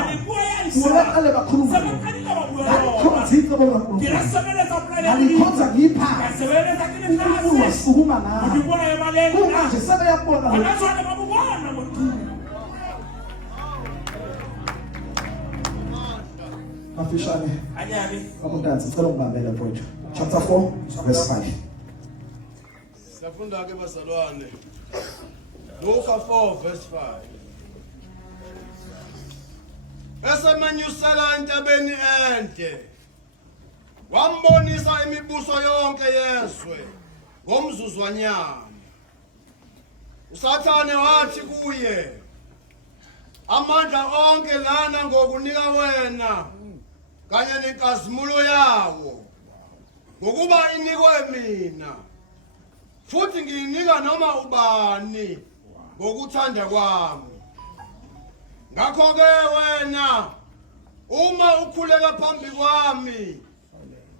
Ngiyaqale bakhuluma. Ngiyakhombisa bona uNkulunkulu. Ngalikhonza ngiphansi. uNkulunkulu wasukuma ngabo. Kumanje sebeyabona. Mafishane. Akuntanzi sicela ungibambele mfowethu. Chapter 4 verse 5. Siyafunda ke bazalwane. Luka 4 verse 5. Bese manyusela entabeni ende. Wambonisa imibuso yonke yezwe ngomzuzwanyana. uSathane wathi kuye, amandla onke lana ngokunika wena kanye nenkazimulo yawo ngokuba inikwe mina, futhi ngiyinika noma ubani ngokuthanda kwami. Ngakho-ke wena uma ukhuleka phambi kwami,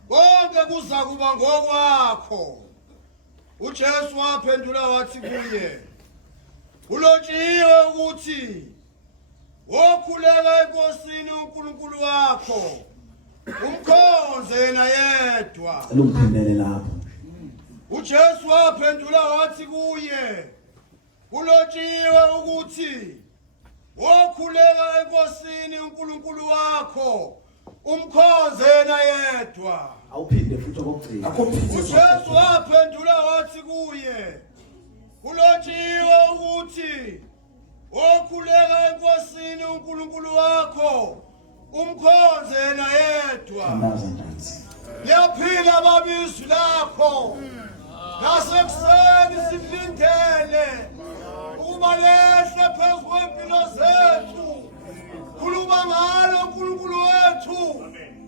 konke kuza kuba ngokwakho. uJesu waphendula wathi kuye, kulotshiwe ukuthi wokhuleka enkosini uNkulunkulu wakho, umkhonze yena yedwa. Lumphindele lapho. uJesu waphendula wathi kuye, kulotshiwe ukuthi wokhuleka enkosini uNkulunkulu wakho, umkhonze yena yedwa. Awuphinde futhi okugcina. uJesu waphendula wathi kuye, kulotshiwe ukuthi wokhuleka enkosini uNkulunkulu wakho, umkhonze yena yedwa. Liyaphila babizwi lakho, nasekuseni silindele ukuba lehle phezu kwempilo zethu. Khuluma ngalo uNkulunkulu wethu,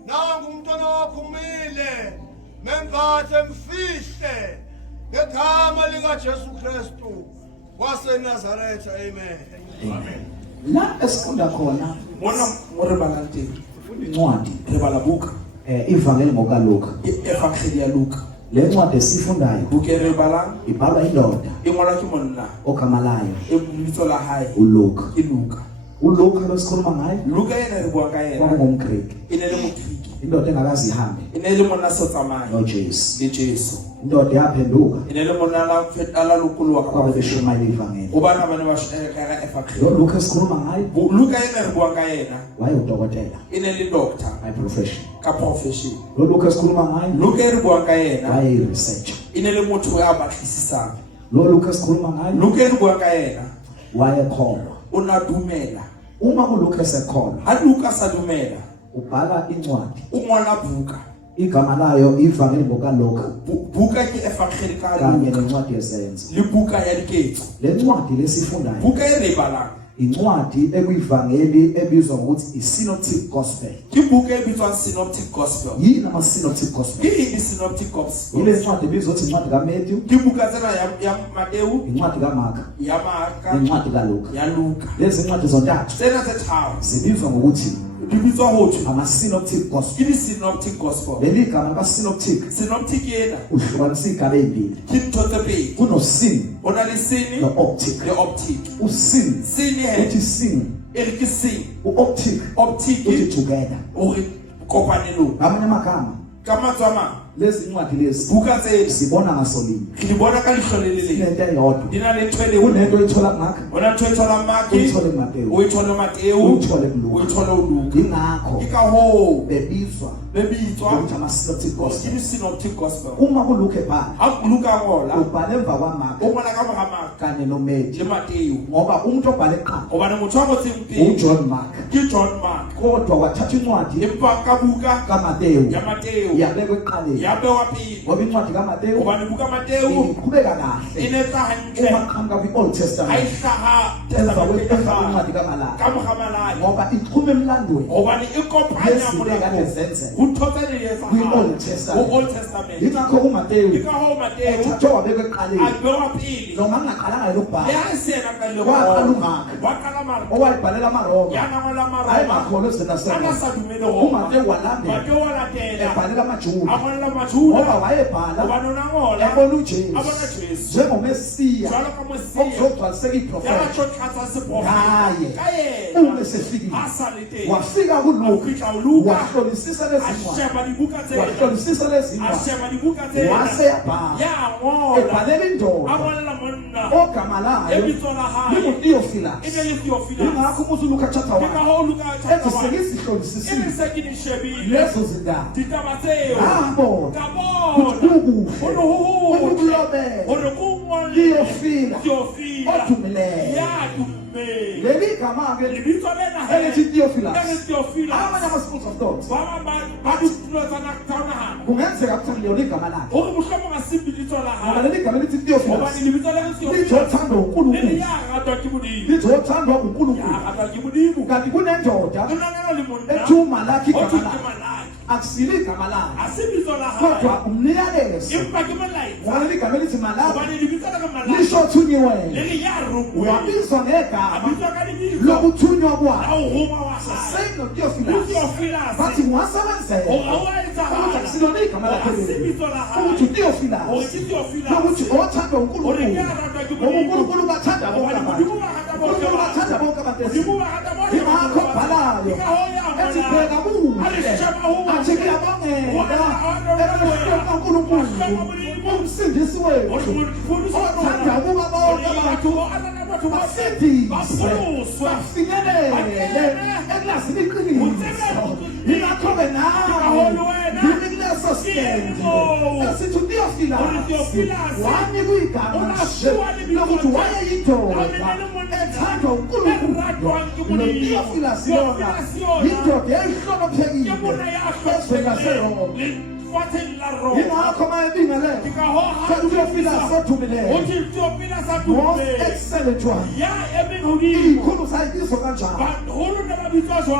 nangu umntwana wakho umile, membathe mfihle ngegama likaJesu Kristu waseNazaretha. Amen. La esifunda khona Mona morebalante. incwadi Rebala book. ivangeli ngokaLuka. Evangelii ya Luka. Le ncwadi esifundayo Buke rebala ibhalwa indoda ingwala ke monna. ogama layo Ebitso la hae uLuka. ke Luka. uLuka lo sikhuluma ngaye Luka yena re bua ka yena. kwakungumGreki. Ine le moGreki. Indoda engakazi ihambe Ine le monna so tsamaya. noJesu. Le Jesu. Indoda yaphenduka Ine le monna la fetala lokulu wa kwabe ka. beshumayela ivangeli. Ubana bana ba shaya ka Lo evangelii. Luka esikhuluma ngaye Luka yena re bua ka yena. wayudokotela Ine le doctor by profession. ka profession. Lo Luka esikhuluma ngaye Luka re bua ka yena. wayeresearcher. Ine le motho ya batlisisang. Lo Luka esikhuluma ngaye Luka re bua ka yena. wayekholwa. Una dumela. Uma uLuka esekholwa Ha Luka sa dumela. ubhala incwadi Ungwana buka. igama layo ivangeli ngokaLuka Buka ke evangelii ka kanye Luka. nencwadi yezenzo. Le buka ya diketso. Le ncwadi lesifundayo Buka e re balang. incwadi ekuyivangeli ebizwa ngokuthi i-synoptic gospel. Ke buka e bitswang synoptic gospel. Yini ama-synoptic Ke gospel? eng synoptic gospel? Ile ncwadi ebizwa ukuthi incwadi kaMatthew, Ke buka tsena ya Mateo, incwadi kaMarka, ya Marka, nencwadi kaLuka. ya Luka. Lezi ncwadi zontathu Tsena tse tharo zibizwa ngokuthi di bitswa hothwe ama-synoptic gospel. ke di synoptic gospel. Leli gama lika-synoptic Synoptic ena uhlukanisa iy'gaba ey'mbili. ke ntho tse pedi. Kuno-syn Ho na le sini no-optic. le optic. U-syn Sini he uthi syn, e re ke sing. u-optic Optic uthi together. o re kopanelong. Ngamanye amagama Ka mantswe a mang, lezi ncwadi lezi buka tsena sibona ngasolinye. ke di bona ka leihlo le le leng. Inento eyodwa. Di na le ntho e le Kunento oyithola kuMarka, ho na ntho e tholang Marki, uyithole kuMateyu, o e thole Mateo, uyithole o e kuLuka. thole ho Luka. Yingakho Ke ka hoo bebizwa be bitswa ngokuthi ama-synoptic ke gospel. di synoptic gospel. Uma uLuka ebhala Ha Luka a ngola ubhale emva kwaMarka o ngola ka mora Marka kanye noMatthew, le Mateo. ngoba umuntu obhale kuqala Hobane motho a ngotseng pele uJohn Mark, ke John Mark. kodwa wathatha incwadi Empa ka buka kaMateyu ya Mateo yabekwa ekuqaleni, ya bewa pele. ngoba incwadi kaMateyu Hobane buka Mateo iqhubeka e kahle ne tsa hantle uma qhamuka kwi-Old ha e Testament hlaha emva testamenteng ya kgale, kwencwadi kaMalaki, ka mora Malaki. ngoba ichuma emlandweni Hobane e kopanya yezinto ekade molao zenzeka ho ntho tse di etsang kwi-Old Testament. ho Old Testament. Yingakho uMateyu Ke ka hoo Mateo ethathwe wabekwa ekuqaleni, a bewa pele. noma ngingaqalanga yena Le ukubhala, ha e se yena ka le Waqala uMark, wa qala Marka owayibhalela amaroma ya na ngola hayi Maroma makholwa ezina ana sa dumele ho uMateyu walandela Mateo wa latela ebhalela a amaJuda ngola ngoba wayebhala ebona uJesu njengomesiya okuzogcwaliseka iprofeti ngaye. Uma esefikile wafika kuLuka wahlolisisa lezincwadi wase yabhala ebhalela indoda ogama layo linguTheophilus. Ingakho umuzi uLuka chapter 1 ethi sekizihlolisisile lezo zindaba ngabona Theophilus odumileyo. Leli gama ke elithi Theophilus amanye ama-schools of thought kungenzeka ukuthi lelo igama lakhe ngoba leli gama elithi Theophilus lithi othandwa uNkulunkulu, lithi othandwa uNkulunkulu. Kanti kunendoda ethi uMalaki igama lakhe akusile igama lakhe kodwa umniyalezo ngoba leli gama elithi Malaki lisho othunyiweyo, wabizwa ngegama lokuthunywa kwakhe. Same noTheophilus bathi wasebenzela ukuthi akusilona igama lakhe ukuthi Theophilus lokuthi othandwa uNkulunkulu ngoba uNkulunkulu bathanda bonke abantu, uNkulunkulu bathanda bonke abantu. Ingakho bhalayo ethi bheka kuhle athi ngiyabongela uNkulunkulu umsindisi wethu othanda ukuba bonke abantu basindiswe bafinyelele ekulazini iqiniso. Ingakho-ke nawe ngikuleso sikendi esithi uTheophilus wami kuyigama lokuthi wayeyindoda ethandwa uNkulunkulu. noTheophilus yona yindoda eyihloniphekile ezweni laseRoma. Ingakho mayebingelele uTheophilus odumileyo, most excellent one. Iyikhulu sayibizwa kanjalo.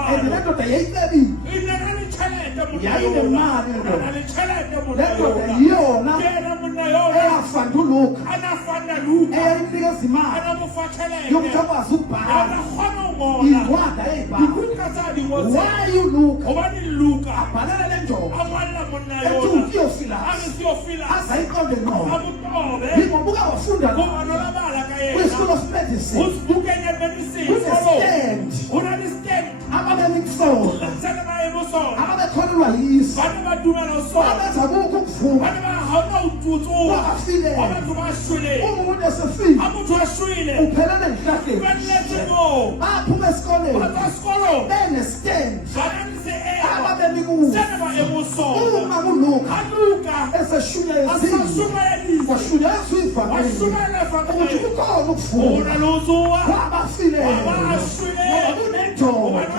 And le ndoda yayicebile, yayinemali le ndoda yiyona eyafanda uLuka eyayinikeza imali yokuthi akwazi ukubhala incwadi ayibhala. Why uLuka abhalela le ndoda ethi uTheophilus azayiqonde ngqo ngoba wafunda kwi-School of Medicine kunestand ababemikusola ababekholelwa yiso abenza kukho ukuvuma wafile umuntu esefile uphelele ngihlahleni baphuma esikoleni benestand ababemikuso. Uma uLuka eseshunya ezini washunya esivamile ukuthi kukhona ukuvuma kwabafile ngoba kunendoda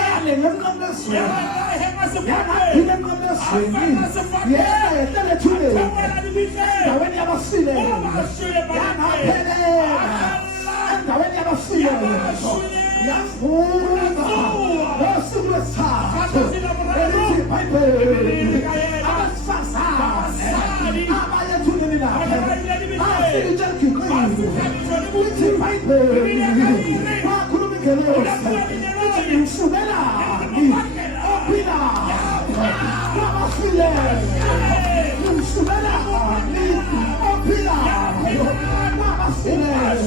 eyalele emnqamlezweni yanaphile emnqamlezweni yena yehlele ethuneni endaweni yabafile yanaphelela endaweni yabafile yavuka ngosuku lwesithathu elithi iBhayibheli abasifazane abayethuneni lakhe bafika itshelgiqini lithi iBhayibheli bakhuluma ingelosi lithi ngimfumelani ophilayo kwabafileyo, ngimfumelani ophilayo kwabafileyo.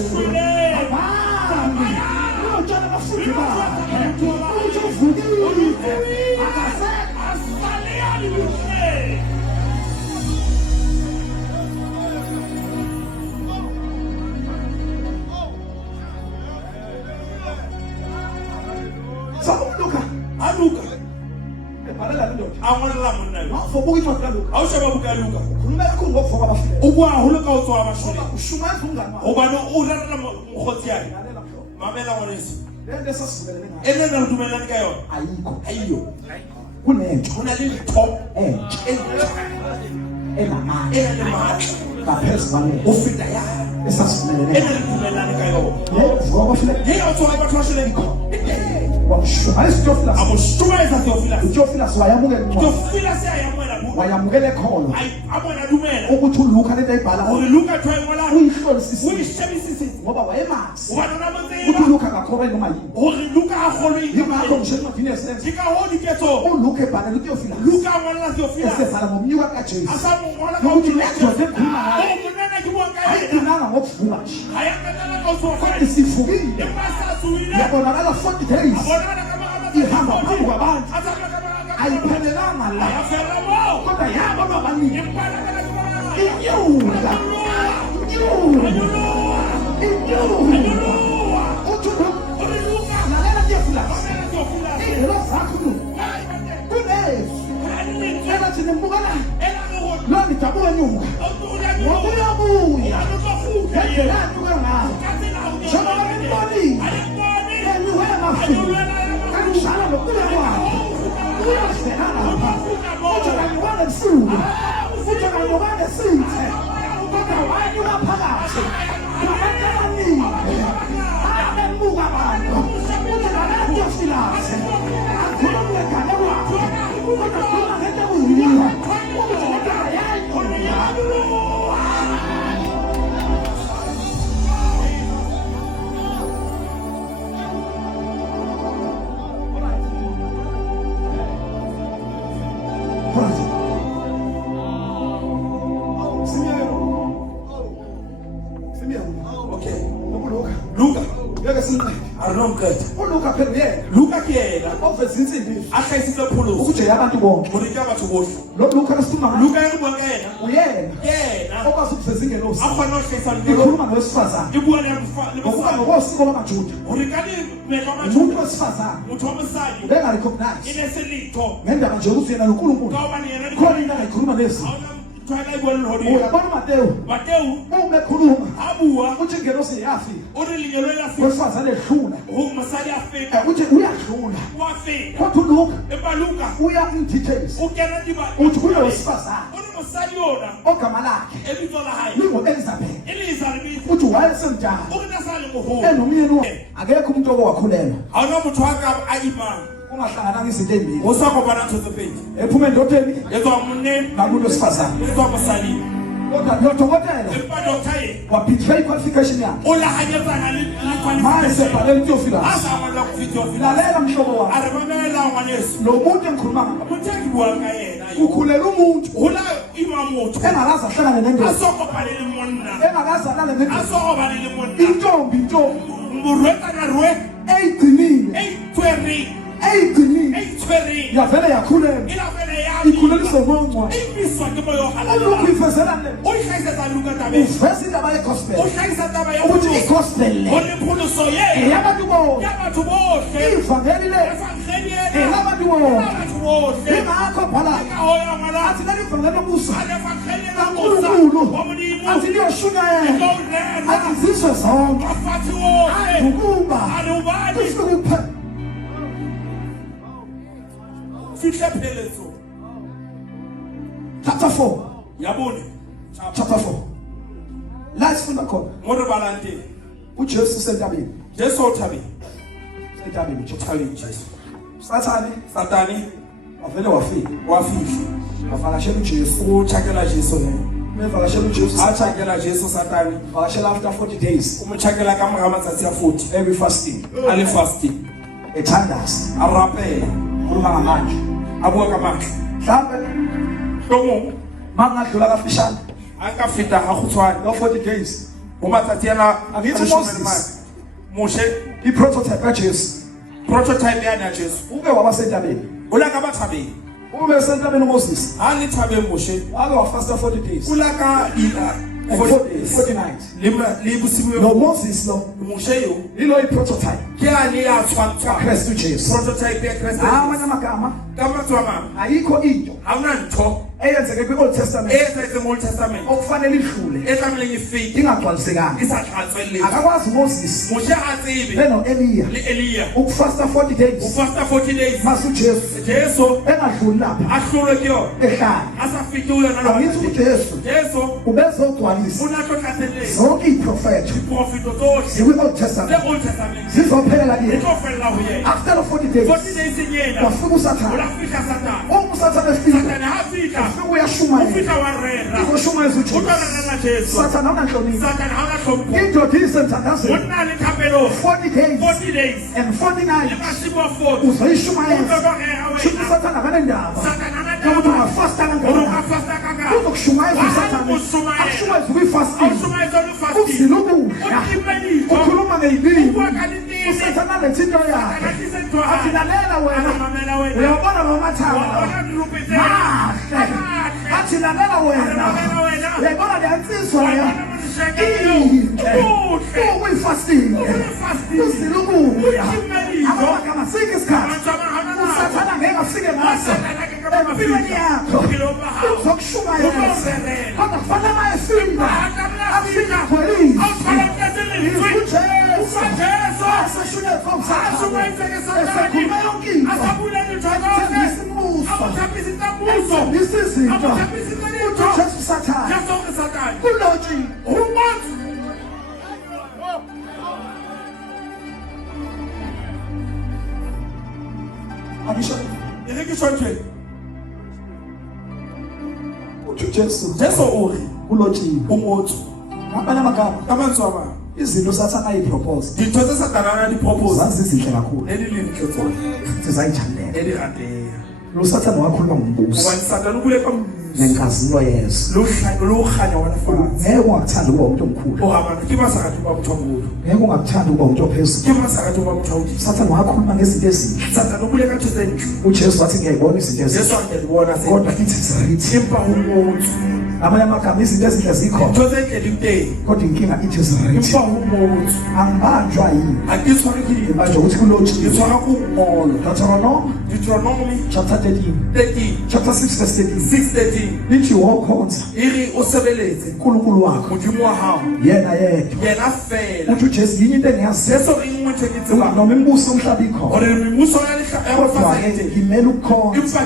Theophilus wayamukela wayamukela ekholo abona dumela ukuthi uLuka lento ayibhala gore Luka tshwa ngola uyihlolisisa uyishebisisa ngoba wayemazi ubana na ukuthi botseba uLuka akakholwa noma yini gore Luka a golo yingakho ngisho encwadini yesenzo ke ka ho diketso uLuka ebhala uTheophila Luka ngola Theophilus esebhala ngomnyuka kaJesu asa ngola ukuthi ledoda ekhuluma ngayo umunana ke bonke ayidinanga ngokuvuka nje ayakatala ka usofa isifukile impasasuile yabonakala 40 days abona kama ihamba phambi kwabantu asaba kama ayiphelelanga la ayafela mo kodwa yabona abaningi impala kama inyuka uthi Luka lalela Theophila Theophilus ihelo zakho kunesu ela thina mbukana lo ngidabuka nyuka ngokuyabuya ngendlela anyuka ngayo njengoba ngibonile enyuka engafiki kanjalo nokuya kwayo uyasela lapha uthi kangiwane ebusuku uthi kangiwane esithe kodwa wanyuka phakathi kwabantu abaningi abemuka abantu uthi lalela Theophilus akhulume ngegane wakhe kodwa khuluma ngento okuyiyo ukuthi lento ayayikholwa Luka ngeke simqede aronketha uLuka phela uyena Luka ke yena oveza insimbi akhayisile phuluzo ukuthi abantu bonke muri ka batho bohle lo Luka lesifuma ngayo Luka yena bonke yena uyena okwazi ukuveza ingelosi afana nohlesa lelo ikhuluma nowesifazane ibuya le ngokuba ngokosiko lwamaJuda uri kani mehlo umuntu amajuda wesifazane muthu wamsali bengarecognize ineselitho ngendaba nje ukuthi yena noNkulunkulu kawuba yena khona into ayikhuluma lezi awuna twala ibona lori uyabona uMateyu Mateu uma ekhuluma abuwa uthi ingelosi yafika uri lingelo la wesifazane edlula umasali afika uthi uyadlula wafika kodwa uLuka ebaluka uya in details ukena diba uthi kulo wesifazane uri masali yona ogama lakhe ebizwa la hayi lingu-Elizabeth eliza libiza uthi wayesemdala uri nasali ngoho enomyeni wakhe akekho umuntu owakhulelwa awuna muthu waka aima ungahlangananga izinto ezimbili usako bana thotopedi ephuma endodeni yezwa munne nakulo wesifazane yezwa masali kodwa lo dokotela empa doctor ye wabetray qualification yakhe ola hanyetsana le manje qualification sebhalele uTheophilus asa amala kufitho lalela mhlobo wami aribamela ngwaneso lo muntu engikhuluma ngayo umtheki buwanga yena ukhulela umuntu ula imamuthu engakaze ahlangane nendoda asoko balele monna engakaze alale nendoda asoko balele monna intombi murweka na rwe eyigcinile eyitweri yavele yakhulelwa ilafele yami ikhuleliswa umoncwa imiswa ke moyo ulokhu halala ifezela le uyishayisa luka tabe uveza indaba yegospel ushayisa taba ya ukuthi igospel le oliphuluso ye yabantu bonke yabathu bohle ivangeli le evangeliyeni elabantu bonke yabathu bohle ingakho bhala ahoya ngala athi leli vangeli lomusa evangeliyeni kaNkulunkulu womlimu athi liyoshunyayela athi ngolena zizwe zonke afathi wohle ukuba alubani kufike ukuphela fihle phelezo chapter 4 yabona chapter 4 la sifunda khona ngore balante uJesu sentabeni Jesu uthabi sentabeni uthabi Jesu sathane satani avele wafika wafihla avakashela uJesu uchakela Jesu ne mevakashela uJesu achakela Jesu satani vakashela after 40 days umchakela kama ngamatsatsi ya 40 every fasting ali fasting ethandaza arapela khuluma ngamandla abuka kamandla mhlambe tomo mangadlula kafishane akafita hakhutswana no 40 days umatsatsi yana Angithi Moses. Moshe iprototype kaJesu prototype yana Jesu ube wabasentabeni ulaka bathabeni ube sentabeni uMoses ali thabe Moshe ake wafasta 40 days ulaka ila 40 nights libusiwe no Moses no Moshe yo ilo iprototype kyani ya tswantsa kaKristu Jesu prototype ya Kristu amanye amagama kama tswama ayikho into awuna ntho eyenzeke kwi-Old Testament eyenza Old Testament okufanele idlule etlamele ngifike ingagcwalisekanga isahlatswele akakwazi uMoses Moshe atsibe beno-Eliya le Eliya ukufasta 40 days ufasta 40 days masujesu Jesu engadluli lapha ahlulwe kyo ehlala asafike uyo angithi nalo uJesu Jesu ubezogcwalisa unatothathele zonke iy'profetho profito tohle zikwi-Old Testament le Old Testament zizophelela kini itofela huye after the 40 days 40 days inyena wafika usathane ulafika satani usathane efika Satani hafika. ufika uyashumayela Ufika warera. uzoshumayeza uJesu Utarela Jesu. Sathane awunanhlonipho Satani hana hlompo. indoda isemthandazweni Unali kapelo. 40 days 40 days. and 40 nights Imasibo 40. uzoyishumayeza Uzoke shuthi awena. usathane akanendaba Satani hana ukuthi daba. ungafasta kangakanani Ungafasta kaka. uzokushumayeza usathane Ukushumayeza. akushumayeza ukuyifasting Awushumayeza ufasting. uzila ukudla Ukimelito. ukhuluma ngeyilimi Uwakalindini. usathane aletha into yakhe Akasisentwa. athi lalela wena Mamela wena. uyabona ngamathanga Wabona nirupite. mahle athi lalela wena Lalela wena. uyayibona leyansizwa leya Wabona mshekelo. Kuhle. ukuyifasting Ukuyifasting. uzila ukudla Ukimelito. amagama sikho isikhathi usathana ngeke afike ngaso empilweni yakho uzokushumayeza kodwa kufanele uma efika afika khwelile aseshuye esekhulume yonke into sethembisa izinto uthi ujesu sathane kulotshi angisho uthi ujesu kulotshi ngamanye amagama izinto sathane ayipropose zazizinhle kakhulu sizayijabulele lo sathane wakhuluma ngombuso nenkazimulo yesu ngeke ungakuthanda ukuba umuntu omkhulu ngeke ungakuthanda ukuba umuntu ophezulu sathane wakhuluma ngezinto ezinhle ujesu wathi ngiyayibona izinto ezinhle kodwa it is written amanye amagama izinto ezinhle zikho kodwa inkinga it is written angibanjwa yini manje ukuthi kulotshi Deuteronomy chapter 13 chapter 6 verse 13 lithi wokhonza uNkulunkulu wakho yena yedwa uthi uJesu yinye into engiyaziyo noma imibuso omhlaba ikhona kodwa ngimele ukukhonza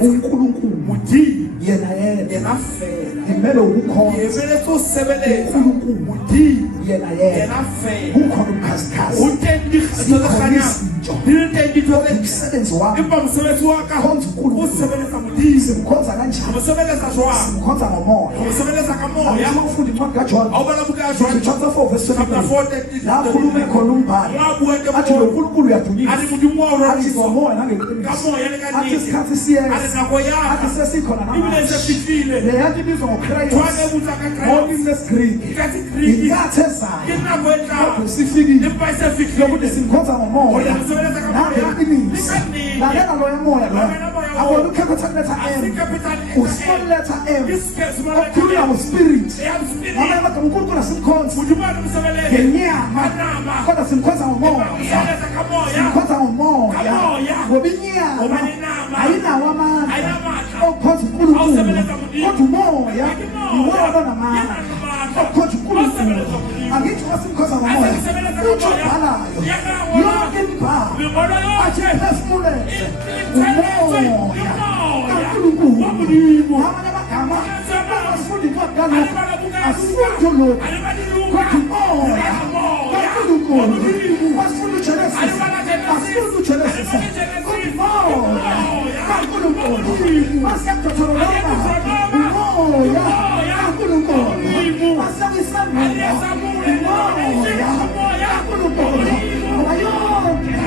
uNkulunkulu yena yedwa ngimele ukukhonza uNkulunkulu yena yedwa ukhona ubukhazikhazi umsebenzi wami khonza uNkulunkulu simkhonza kanjani simkhonza ngomoya uma ufunda incwadi kaJohn chapter 4 verse 24 la khulume khona umbhali athi lo uNkulunkulu uyadunyiswa athi ngomoya nangeqiniso athi isikhathi siyeza athi sesikhona namanje le yathi ibizwa ngoChrist ngoba inesGreek inkathi ezayo kodwa sifikile lokuthi simkhonza ngomoya nangeqiniso lalela loya moya lo abona capital letter M usmall letter M okukhulunywa ngospirit noma amagama uNkulunkulu asimkhonza ngenyama kodwa simkhonza ngomoya simkhonza ngomoya ngoba inyama ayinawo amandla okukhonza uNkulunkulu kodwa umoya iwona onamandla okukhonza uNkulunkulu angithi wasimkhonza ngomoya utsho bhalayo yonke imibhalo athi phefumulele umoya kaNkulunkulu amanye amagama abafundi incwadi asifundi lokhu kodwa umoya kaNkulunkulu wasifundi uGenesis asifundi uGenesis kodwa umoya kaNkulunkulu wasiyakuthola umoya kaNkulunkulu wasiyakwisambulo umoya kaNkulunkulu ngoba yonke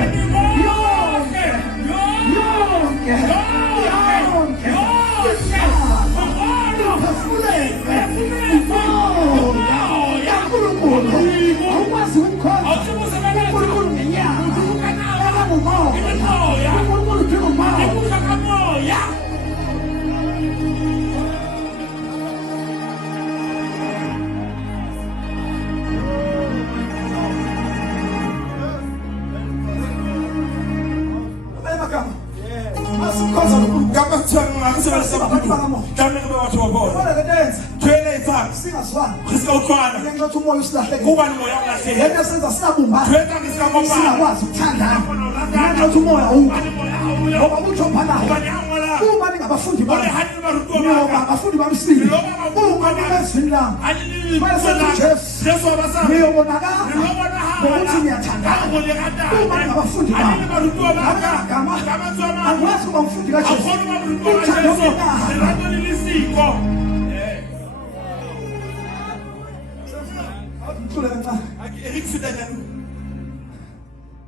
kubani moya ulahlekile yena senza sinabumba singakwazi ukuthandana manje uthi umoya ngoba uthi ophalayo uma ningabafundi Ore bami ha le barutuwa ngoba ba ka. abafundi bamsile uma nibezwini lami Ha le basethi Jesu Jesu wa basana. ngiyobonakala Ngiyobona ngokuthi ha. ngiyathandana Ka go le rata. uma ningabafundi Ha le bami barutuwa ba ka. amagama Kama tsoma. angikwazi ukuba umfundi kaJesu Akhono ba barutuwa ba uthando Jesu. ngenala. Lerato le lisiko. Ngithule kancane Eric Sudanyana.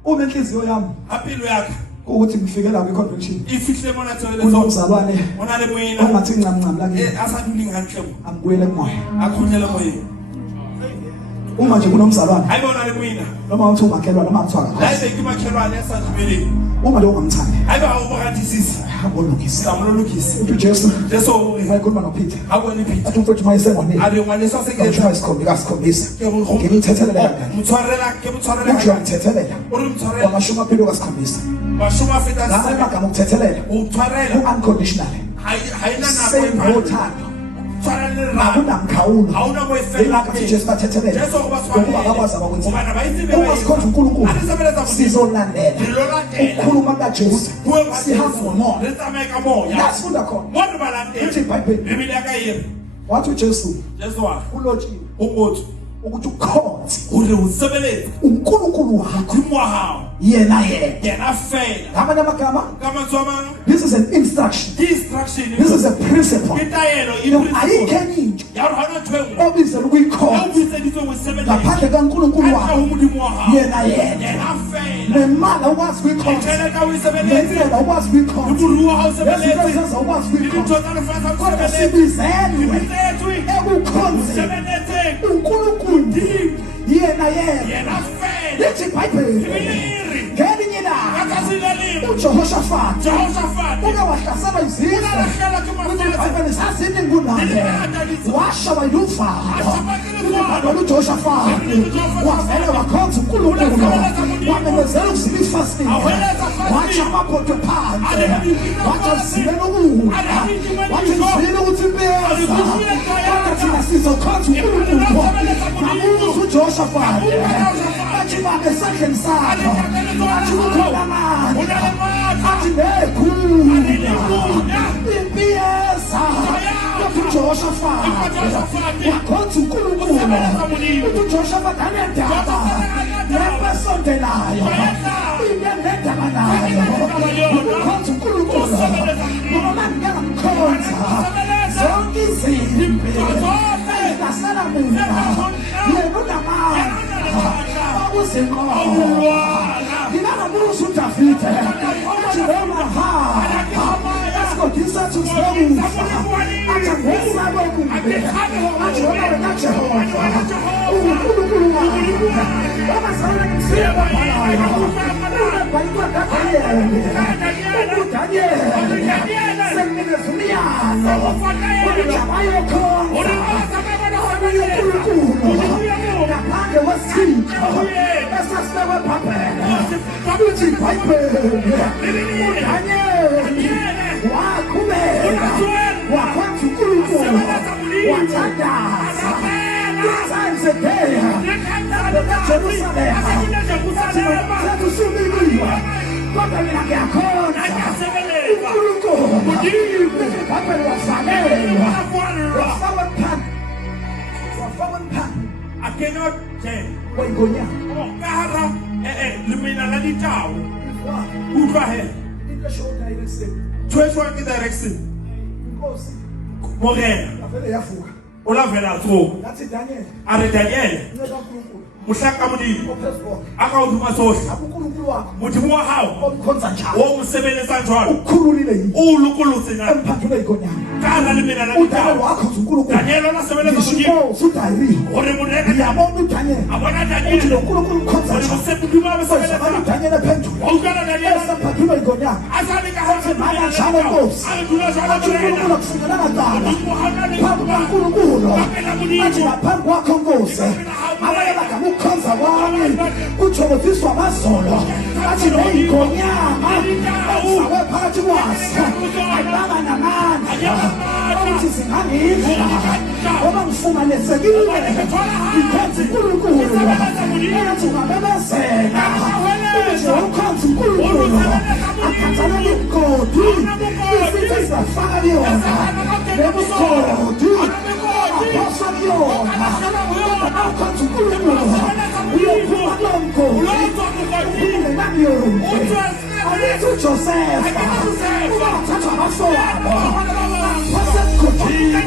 uma inhliziyo yami Apilo yakha. ukuthi ngifikela kwi-convention Ifihle mona tswele so. kunomzalwane Ona le moyena. ongathi ncamncam la kimi Asaduli hantle mo. angibuyele kumoya Akhunyela moyena. uma nje kunomzalwane Ayibona le moyena. noma uthi umakhelwane noma kuthiwa La akakhosi ile kimakhelwane esadluleni. uma lo ungamthandi Ayiba awubokatisisi. abolungise Samlolukisi. uthi uJesu Jesu mayikhuluma noPeter awoni Peter. athi umfowethu mayesengonile Ale ngwaneso kuthiwa seketla. isikhombisa ngimthethelela kanjani Mutshwarela ke mutshwarela. uthi uyamthethelela Uri mutshwarela. wamashumi aphile kasikhombisa Bashuma feta ngale sebe. magama okuthethelela Utshwarela. u-unconditionally Hayina nako same ephansi. ngothando Tshwarela ra. akunamkhawulo Awuna moyefela. elakathi Jesu bathethelela Jesu ukuba kubaswabela. akwazi abakwenza Ubana bayisibe uma sikhonza uNkulunkulu Alisebenza sizolandela Ndilolandela. ukukhuluma kaJesu Kuwe sihamba ngomoya Letsameka kamoya. yasifunda khona Wona balandela. uthi iBhayibheli Bibili yakayiri. wathi uJesu Jesu wa. ulotshiwe Umuthi. ukuthi ukhonze Uri usebeleza. uNkulunkulu wakho Khumwa hao. yena Yena fela. ngamanye amagama Kama tsoma. this is an instruction Distraction. this is a principle Itayelo ayikho enye into Yaro hana thwengo. obizela ukuyikhonza Awubise ditso wesebenza. ngaphandle kaNkulunkulu Kanti wakho umudimo hao. yena Yena fela. nemali ukwazi ukuyikhonza Ithele ka uyisebenza. ngendlela ukwazi ukuyikhonza Uburuwa hao ezinto sebenza. ezenza ukwazi ukuyikhonza Ilithola lefasa kodwa kusebenza. sibizelwe Imithetho. ekukhonzeni Sebenze. uNkulunkulu yena Yena fela. lithi iBhayibheli Ibiliri. ngelinye ilanga Akasilelimo. uJehoshafati Jehoshaphat. uke wahlasela izizwe Ulahlela ukuthi kumaFilisti. iBhayibheli saziningi kunakhe washawa yuvalo uthi uJehoshafati wavele wakhonza uNkulunkulu wamemezela ukuzila ifasting wathi amabhodwe phansi wathi azilele ukudla wathi ngizile ukuthi impeza kodwa thina sizokhonza uNkulunkulu namuza uJehoshafati athi bambe esandleni sakho athi kukhona amandla athi nekhulu impiyeza yokuthi uJehoshafati wakhonza uNkulunkulu uthi uJehoshafati anendaba nepesondelayo into enendaba nayo ukukhonza uNkulunkulu ngoba manje ngamkhonza zonke izimpi ezihlasela mina yena unamandla okuzinqoba ngingakabuza uDavide athi wema esigodisa athi uzokufa athi angesa kokubi athi wena wena Jehova uNkulunkulu wami abazalwane ngisiba phalayo ubhayibheli kaDanyeli senginikezwe umyalo ukuthi abayokhonza uNkulunkulu ngaphandle kwesithixo esasibekwe eBhabhele ukuthi iBhayibheli uDanyeli waqhubeka wakhonza uNkulunkulu wathandaza 3 times a day eJerusalem athi usumiliwe kodwa mina ngiyakhonza uNkulunkulu iBhayibheli wavalelwa wafakwa phansi I cannot tell. wayingonyama Kahara limina la ditao. Utlwa he. into eshoda ekuseni Tweshwa ke direction. inkosi Morena. yavele yavuka Ola vela tso. yathi Daniel Are Daniel. nceda uNkulunkulu Muhlaka modimo. ophezulu Aka uduma sohle. uNkulunkulu wakho Modimo wa hao. omkhonza njalo Wo msebelesa njalo. ukhululile yini Ulukuluse na. emphathule igonyama Kana limina la uDaniel ditao. wakho uNkulunkulu Daniel ona sebelesa modimo. ngisho sudayiri Ore munene. yabona uDaniel Abona uthi Daniel. uNkulunkulu umkhonza Ore njalo msebulima sebelesa besebelesa. uDaniel ephendula Awukana Daniel. esemphathule igonyama Asani ka hao. Baba njalo Nkosi Adula athi jalo uNkulunkulu morena. akusikelanga dala Muhammad phambi kaNkulunkulu athi ngaphambi kwakho Nkosi abanye bagama ukukhonza kwami kuthokoziswa amazolo athi ney'ngonyama ezawe phakathi kwazo ayibanga namandla ukuthi zingangidla ngoba ngifumanesekile ngikhonza uNkulunkulu eyathi ungabebezela ukuthi ukhonza uNkulunkulu akhathalele imgodi izitha nemigodi aphosakuyona awukhanza uNkulunkulu uyophuma kulowo mgodi ungenamyonke alithi uJosepha ubathatha abafowabo basemgodini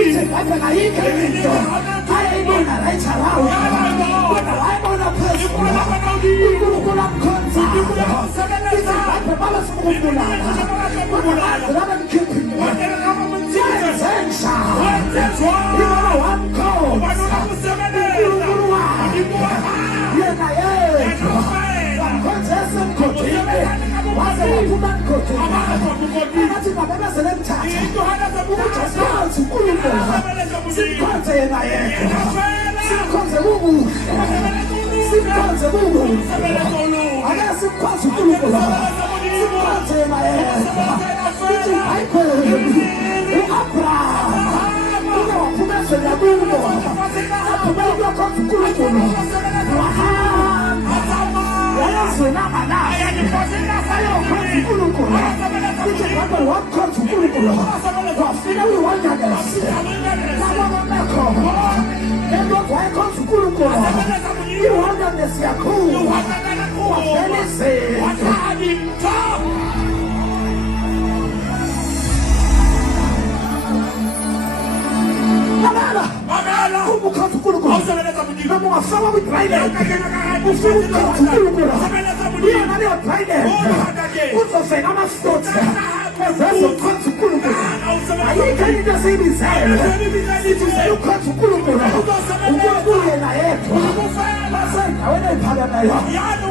ithi ngabe ayikho into ayibona rayithalawo kodwa wayibona phezulu uNkulunkulu amkhonzayo ithi ngabe babesukubulala kodwa baze bamkhiphile yenzenja ibona wamkhonza uNkulunkulu wakhe yena yedwa wamkhonza esemgodini waze waphuma emgodini engathi babebezele emthatha ukuthi asikwazi uNkulunkulu simkhonze yena yedwa simkhonze kukuhle simkhonze kukuhle ake simkhonze uNkulunkulu simkhonze yena yedwa ithi uBhayibheli u-Abraham uke waphuma ezweni lakubo aphumela ukuyokhonza uNkulunkulu wahamba wayazwelanga naye ayokhonza uNkulunkulu ithi ngabe wakhonza uNkulunkulu wafika uyi-wilderness labababekho elokhu wayekhonza uNkulunkulu i-wilderness yakhulu wavela izinto Mamela ubukhonza uNkulunkulu noma ungafakwa kwi-drainage ufuna ukukhonza uNkulunkulu uyona leyo drainage uzofela amafutha ezezokhonza uNkulunkulu ayikho into esiyibizele sithi ukhonza uNkulunkulu uNkulunkulu yena yedwa basendaweni ephakamayo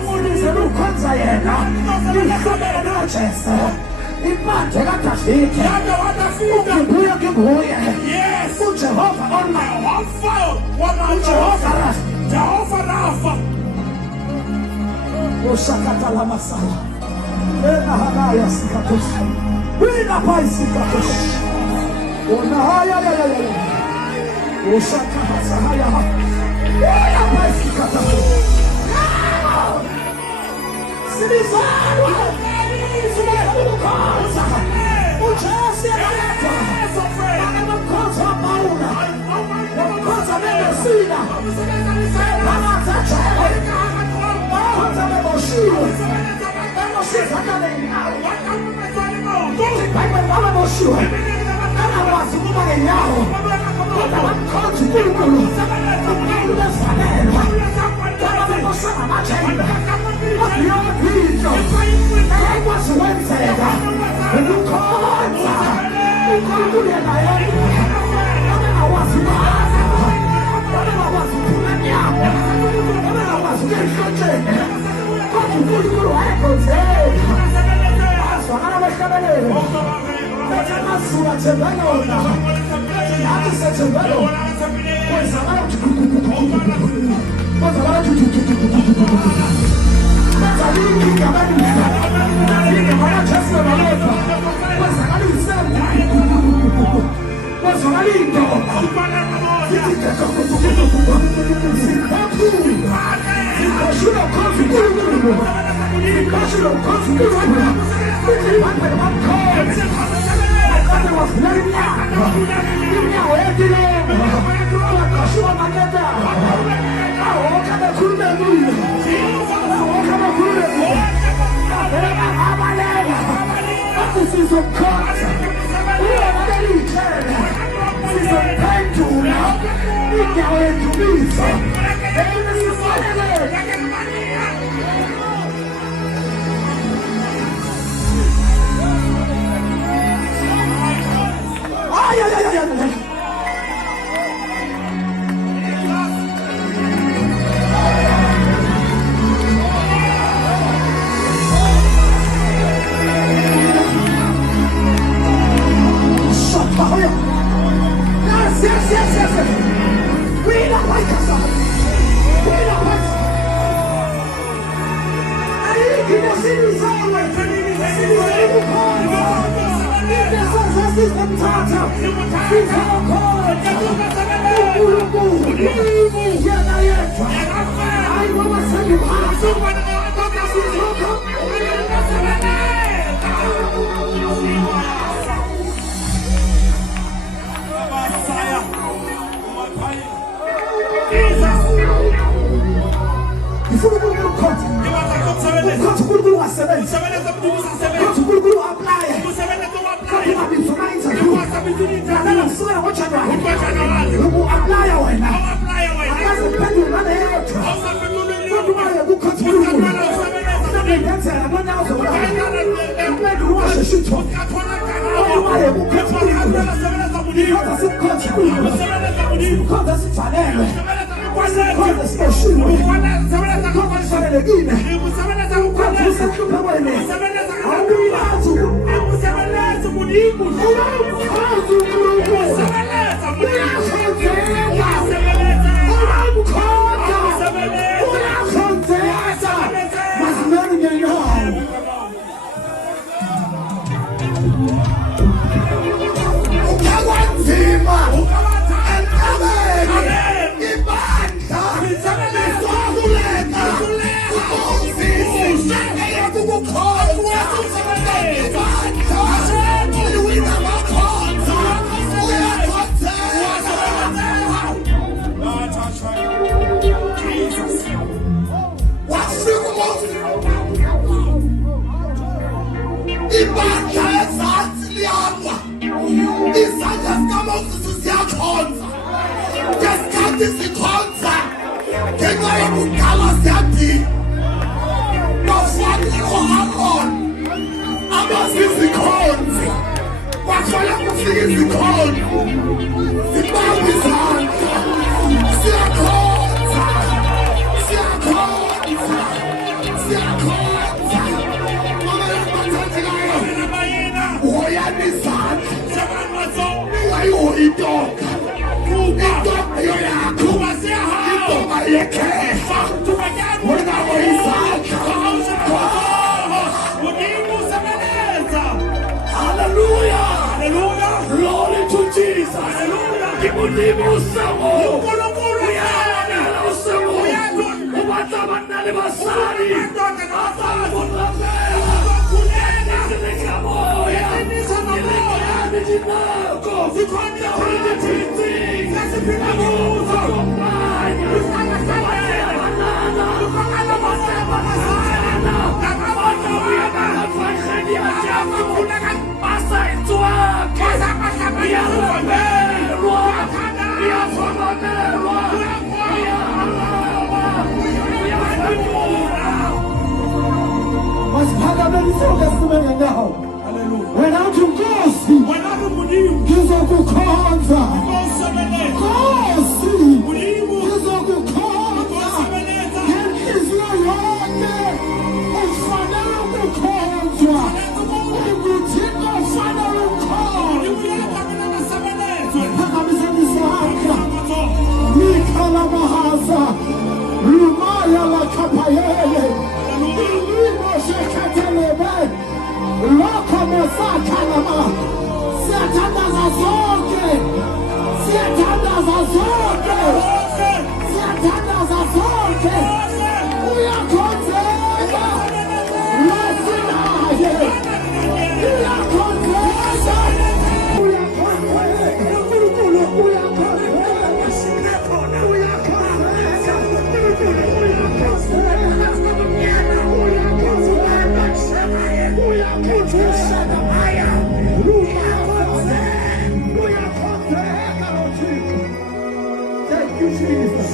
sibizele ukukhonza yena ihlobele noJesu impande kaDavide ungibuye nginguye uJehova Jehova Rafa ushakatala masala enahanaya sikatosi wina pai sikatosi onahaya ushakahasahaya wina pai sikatosi silizalwa silizalwa uJesu yedwa bakabamkhonza Pawula bamkhonza bebesina bamathathelwe bakhonza beboshiwe bebosizakale nyawo iBhayibheli babeboshiwe bengakwazi ukuba ngenyawo kodwa bamkhonza uNkulunkulu uPawulu bevalelwa babeboswe ngamathemba yonke into eyayikwazi ukwenzeka ukukhonza uNkulunkulu yena yedwa abengakwazi ukwazi abengakwazi ukuphuma emnyango abengakwazi ukuyihlotsheni kodwa uNkulunkulu wayekhonzeka azwakala behlabelele bethe amazulu athembele wona nathi sethembele kwenzakala kwenzakala Zalingi kabisa, zalingi mwana Yesu analeta, wazakali usembu, wazakali ndo, zititeka kutukutukutu, zitapu, zikashula kofi kulukutu, zikashula kofi kulukutu, zitipande wakote, wakate wafulani nyaka, nyaka wetile, wakashua mageta, wakade kurume muli, sizomkhonza uyona lelithele sizomphendula indawo yendumiso eyisifanele Yes. We don't like us. We don't like us. I didn't get a city song like ufuna uNkulunkulu ukhonze ukhothi uNkulunkulu wasebenza ukhothi uNkulunkulu uapply kodwa ngifuna interview ngiyasuka ngoJanuwari uku-apply wena akaze kuphendule naleyodwa kodwa uye ukhothi uNkulunkulu ngenzela bona uzolala kumele uwasheshe ithole uye ukhothi uNkulunkulu kodwa sikhothi uNkulunkulu kodwa sifanele kodwa siboshiwe kodwa sifanelekile kodwa usehlupha wena awuyazi uyakhonza uNkulunkulu wena uthi Nkosi ngizokukhonza Nkosi ngizokukhonza ngenhliziyo yonke ufanele ukukhonzwa uNguthixo ufanele ukukhonzwa phakamisa isandla mikhala mahasa lumaya lakhapayele ilimo shekhethelebe lokho mesakhalama siyathandaza zonke uyakhonzeka lasinaye uyakhonzeka uNkulunkulu Thank you, Jesus.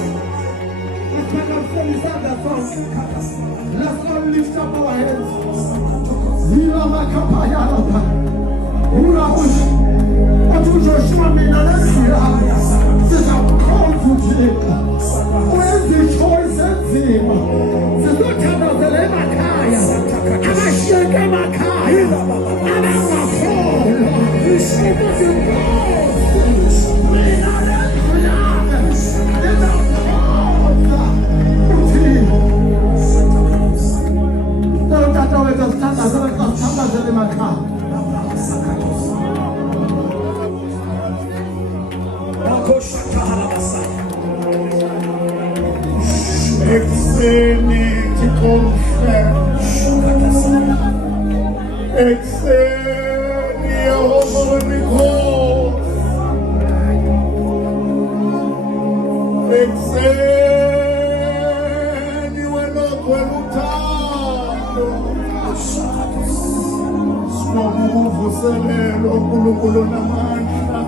Let's all lift up our hands. Joshua mina lesira sizamkhonza wenza ichoice enzima sizothandazela emakhaya abashiyeke emakhaya abangakholwa isimo zinkosi mina lesiyame ngizakhonza uthini tata wethu sithandazela emakhaya Exeni Exeni Exeni Ukuvuselelwa uNkulunkulu namandla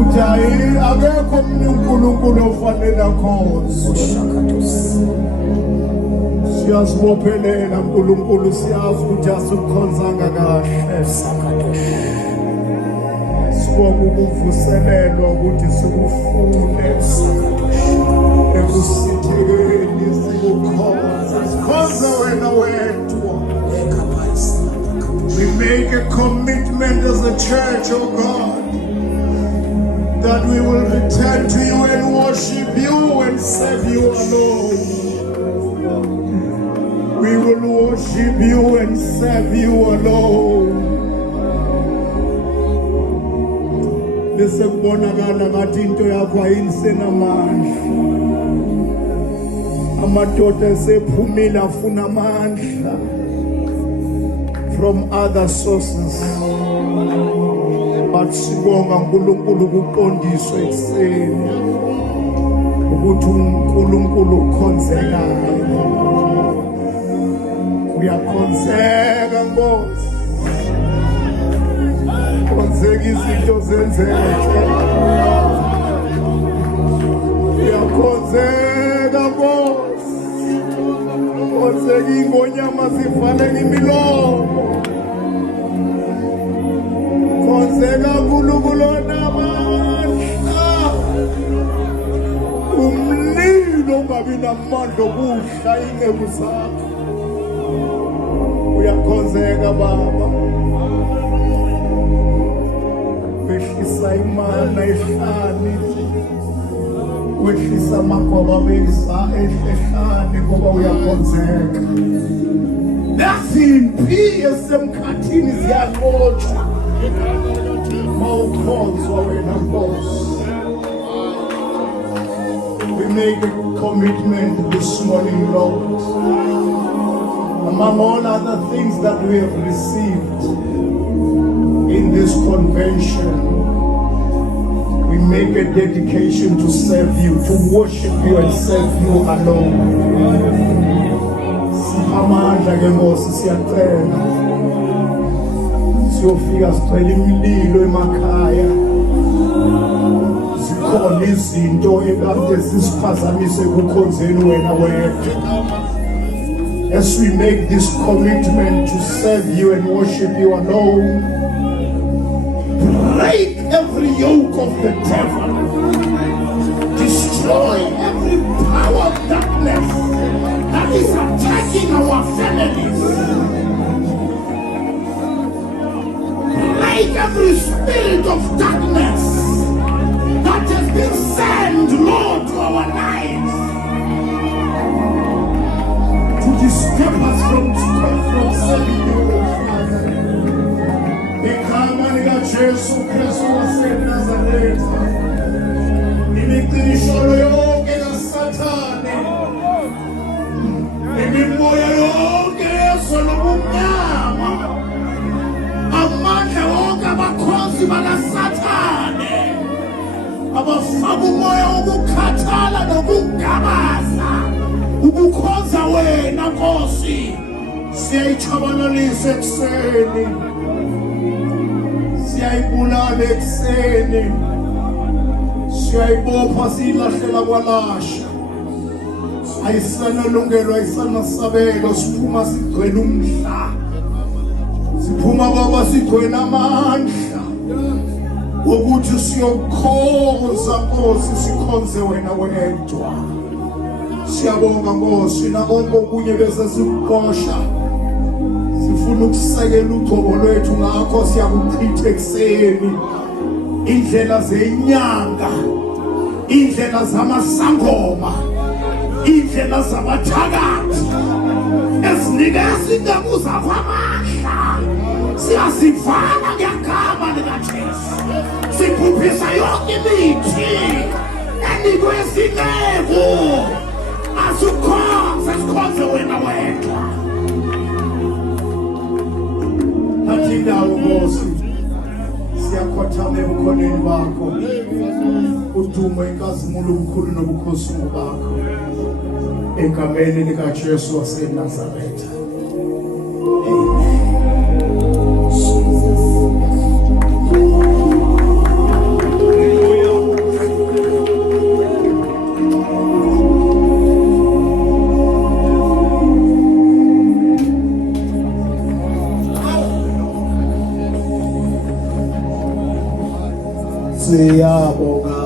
ujayi akekho uNkulunkulu ofanele akhonzwe siyazibophelela uNkulunkulu siyazi ukuthi asikukhonzanga kahle sibonga ukuvuselelwa ukuthi sikufune ekusithekeni sikukhonza sikhonza wena wedwa. We make a commitment as a church, oh God, that we will return to you and worship you and serve you alone. We will worship you and serve you alone. Bese kubonakala ngathi into yakho ayinisenamandla. Amadoda esephumile afuna amandla from other sources, but sibonga uNkulunkulu kuqondiswe ekseni ukuthi uNkulunkulu ukhonzekayo uyakhonzeka Nkosi, khonzeka izinto zenzeke, uyakhonzeka Nkosi, khonzeka ingonyama zivale imilomo, khonzeka uNkulunkulu onamandla, umlilo ungabi namandla okuhla inceku zakho, uyakhonzeka Baba, wehlisa imana ehlane, wehlisa amagwaba beza ehlane ngoba uyakhonzeka. Nazimpi esemkhathini ziyanqotshwa mawukhonzwa wena Nkosi. We make a commitment this morning, Lord, among all other things that we have received in this convention. We make a dedication to serve you, to worship you and serve you alone. Sihamandla ke Nkosi siyacela. Siyofika sicela imililo emakhaya. Zikhona izinto ekade zisiphazamise kukhonzeni wena wedwa. As we make this commitment to serve you and worship you alone, break every yoke of the devil, destroy every power of darkness that is attacking our families, break every spirit of darkness that has been sent, Lord, to our lives to disturb us from serving you, Father. Jesu Kristu waseNazaretha, imiqisholo yonke kaSathane, imimoya yonke yezobumnyama, amandla wonke abakhonzi bakaSathane, abafaka umoya wokukhathala nokungabaza, ukukhonza wena Nkosi, siyayichabanalisa ekseni. Siyayibulala ekseni, siyayibopha siyilahlela kwalasha, ayisanalungelo ayisanasabelo, siphuma sigcwele umdla, siphuma Baba sigcwele amandla wokuthi siyokhonza Nkosi, sikhonze wena wedwa. Siyabonga Nkosi nakonke okunye bese sikukosha, sifuna ukusekela ugcobo lwethu, ngakho siyakuchitha ekseni indlela zenyanga, indlela zamasangoma, indlela zabathakathi ezinikeza indawo zakho amandla. Siyasivala ngegama likaJesu, siphuphisa yonke imithi enikwe izinceku, asikhonze sikhonze wena wedwa. Nathi indawo Nkosi, siyakhothama ebukhoneni bakho, udumo inkazimulo ubukhulu nobukhosi bakho, egameni likaJesu waseNazaretha. Amen. Siyabonga.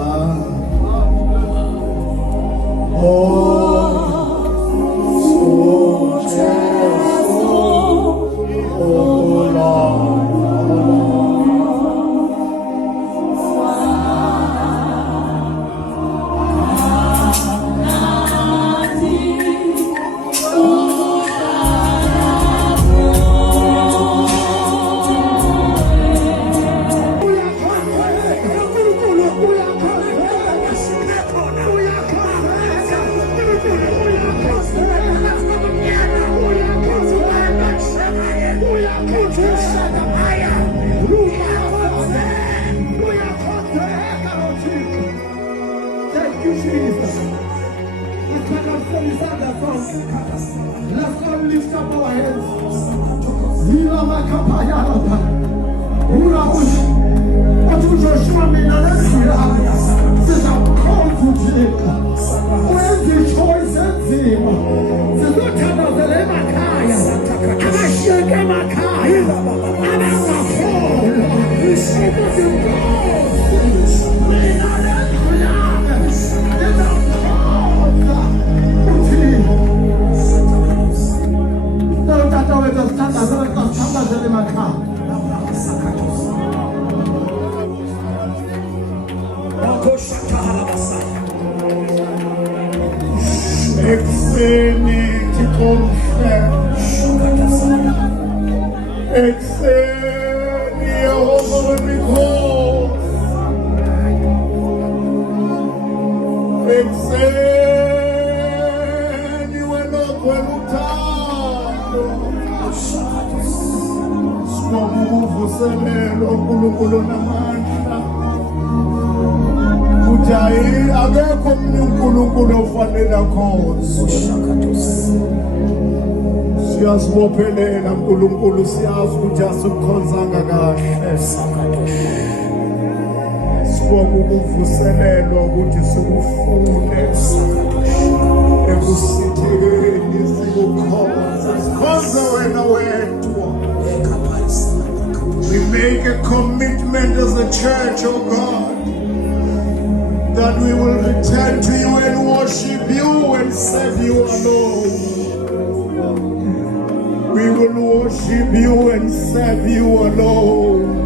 Thank you, Jesus. Let's take up from this other song. Let's all lift up our hands. Lila makapaya lapa. Ura ushi. Atu Joshua minalesira. Says I'm called to take. Where's the choice and theme? Says not about the lemakaya. Amashaka makaya. Amamapol. It doesn't go. Ekseni tikomshe, ekseni Yehova wemikhosi, ekseni wenokwela uthando, sibonga ukuvuselelwa uNkulunkulu namandla. Uthi akekho omunye uNkulunkulu ofanele khona. Siyazibophelela uNkulunkulu, siyazi ukuthi asikukhonzanga kahle. Sibonga ukuvuselelwa ukuthi sikufune ekusithekeni sikukhonza. Sikhonza wena wedwa. We make a commitment as a church, oh God, that we will return to you and worship you and serve you alone. We will worship you and serve you alone.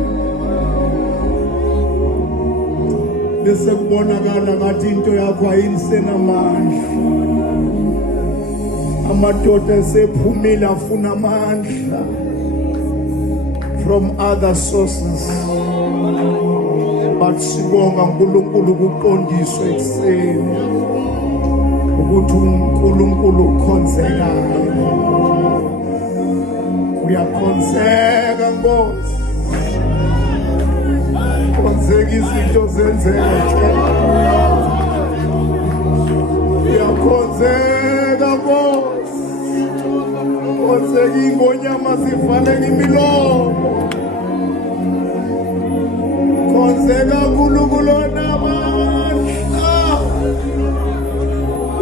Bese kubonakala ngathi into yakho ayisenamandla. Amadoda esephumile afuna amandla from other sources. But sibonga uNkulunkulu kuqondiswe ekseni ukuthi uNkulunkulu ukhonzekayo. Uyakhonzeka Nkosi. Khonzeka izinto zenzeke. Uyakhonzeka Nkosi. Khonzeka ingonyama zivaleke imilomo. Khonzeka uNkulunkulu onamandla.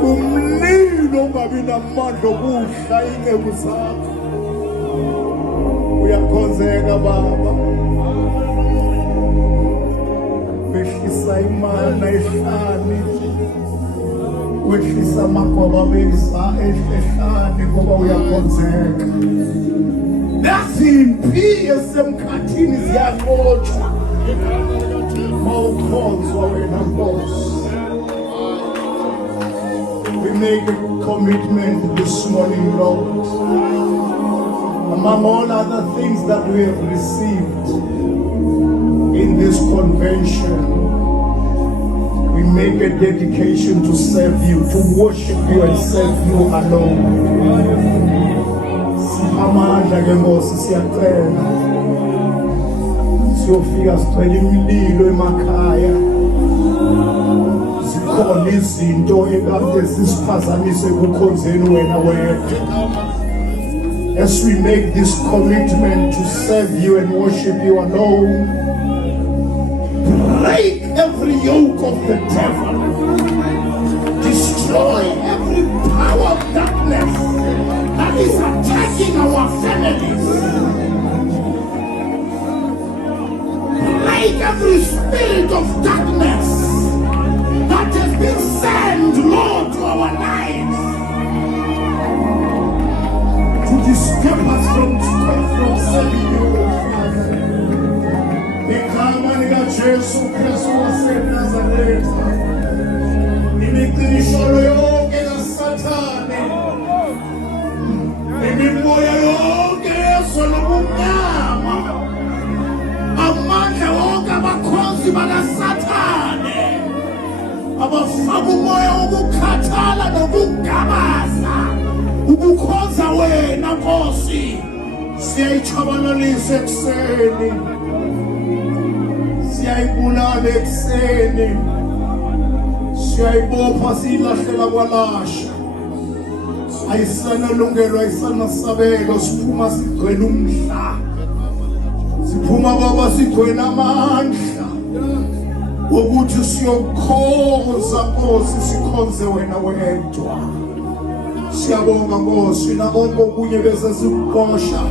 Umlilo ungabi namandla okuhla inceku zakho. Uyakhonzeka Baba. Wehlisa imana ehlane. Wehlisa amagoba ehlane ngoba uyakhonzeka. Lazimpi esemkhathini ziyanqotshwa. Mawukhonzwa wena Nkosi. We make a commitment this morning, Lord. Among all other things that we have received in this convention, we make a dedication to serve you, to worship you and serve you alone. Amandla ke Nkosi siyacela. Siyofika sicela imililo emakhaya. Zikhona izinto ekade sisiphazamise kukhonzeni wena wedwa. As we make this commitment to serve you and worship you alone, break every yoke of the devil, bellies. Break every spirit of darkness that has been sent, Lord, to our lives to disturb us from serving you, Father. Ikama lika Jesu Kristu waseNazaretha, imiqisho yonke kaSathane, imimoya yonke yezona ubumnyama, amandla wonke abakhonzi bakaSathane, abafaka umoya wokukhathala nokugabaza, ukukhonza wena Nkosi, siyayichabanalisa ekuseni, siyayibulala ekuseni, siyayibopha siyilahlela kwalasha. Ayisanalungelo, ayisanasabelo, siphuma sigcwele umdla, siphuma Baba sigcwele amandla wokuthi siyokhonza Nkosi, sikhonze wena wedwa. Siyabonga Nkosi, nabonke okunye bese sikuqosha,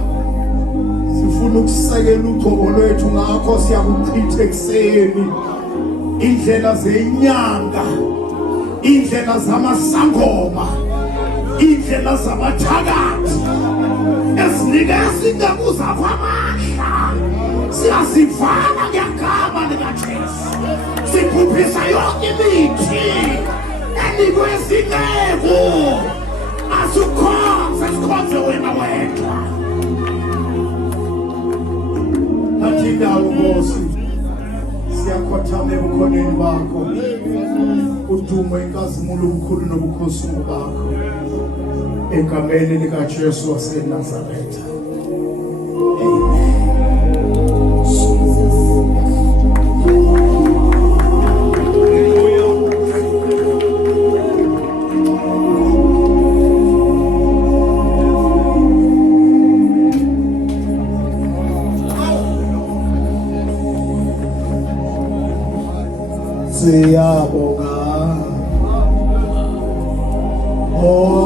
sifuna ukusekela ugcobo lwethu, ngakho siyakuchitha ekuseni indlela zenyanga, indlela zamasangoma, indlela zabathakathi ezinikeza indawo zakho amandla. Siyazivala ngegama likaJesu, siphuphisa yonke imithi enikwe izinceku. Asikhonze, sikhonze wena wedwa. Nathi indawo Nkosi, siyakhothama ebukhoneni bakho, udumo, inkazimulo, ubukhulu nobukhosi bakho, egameni likaJesu waseNazaretha. Amen. Siyabonga. Oh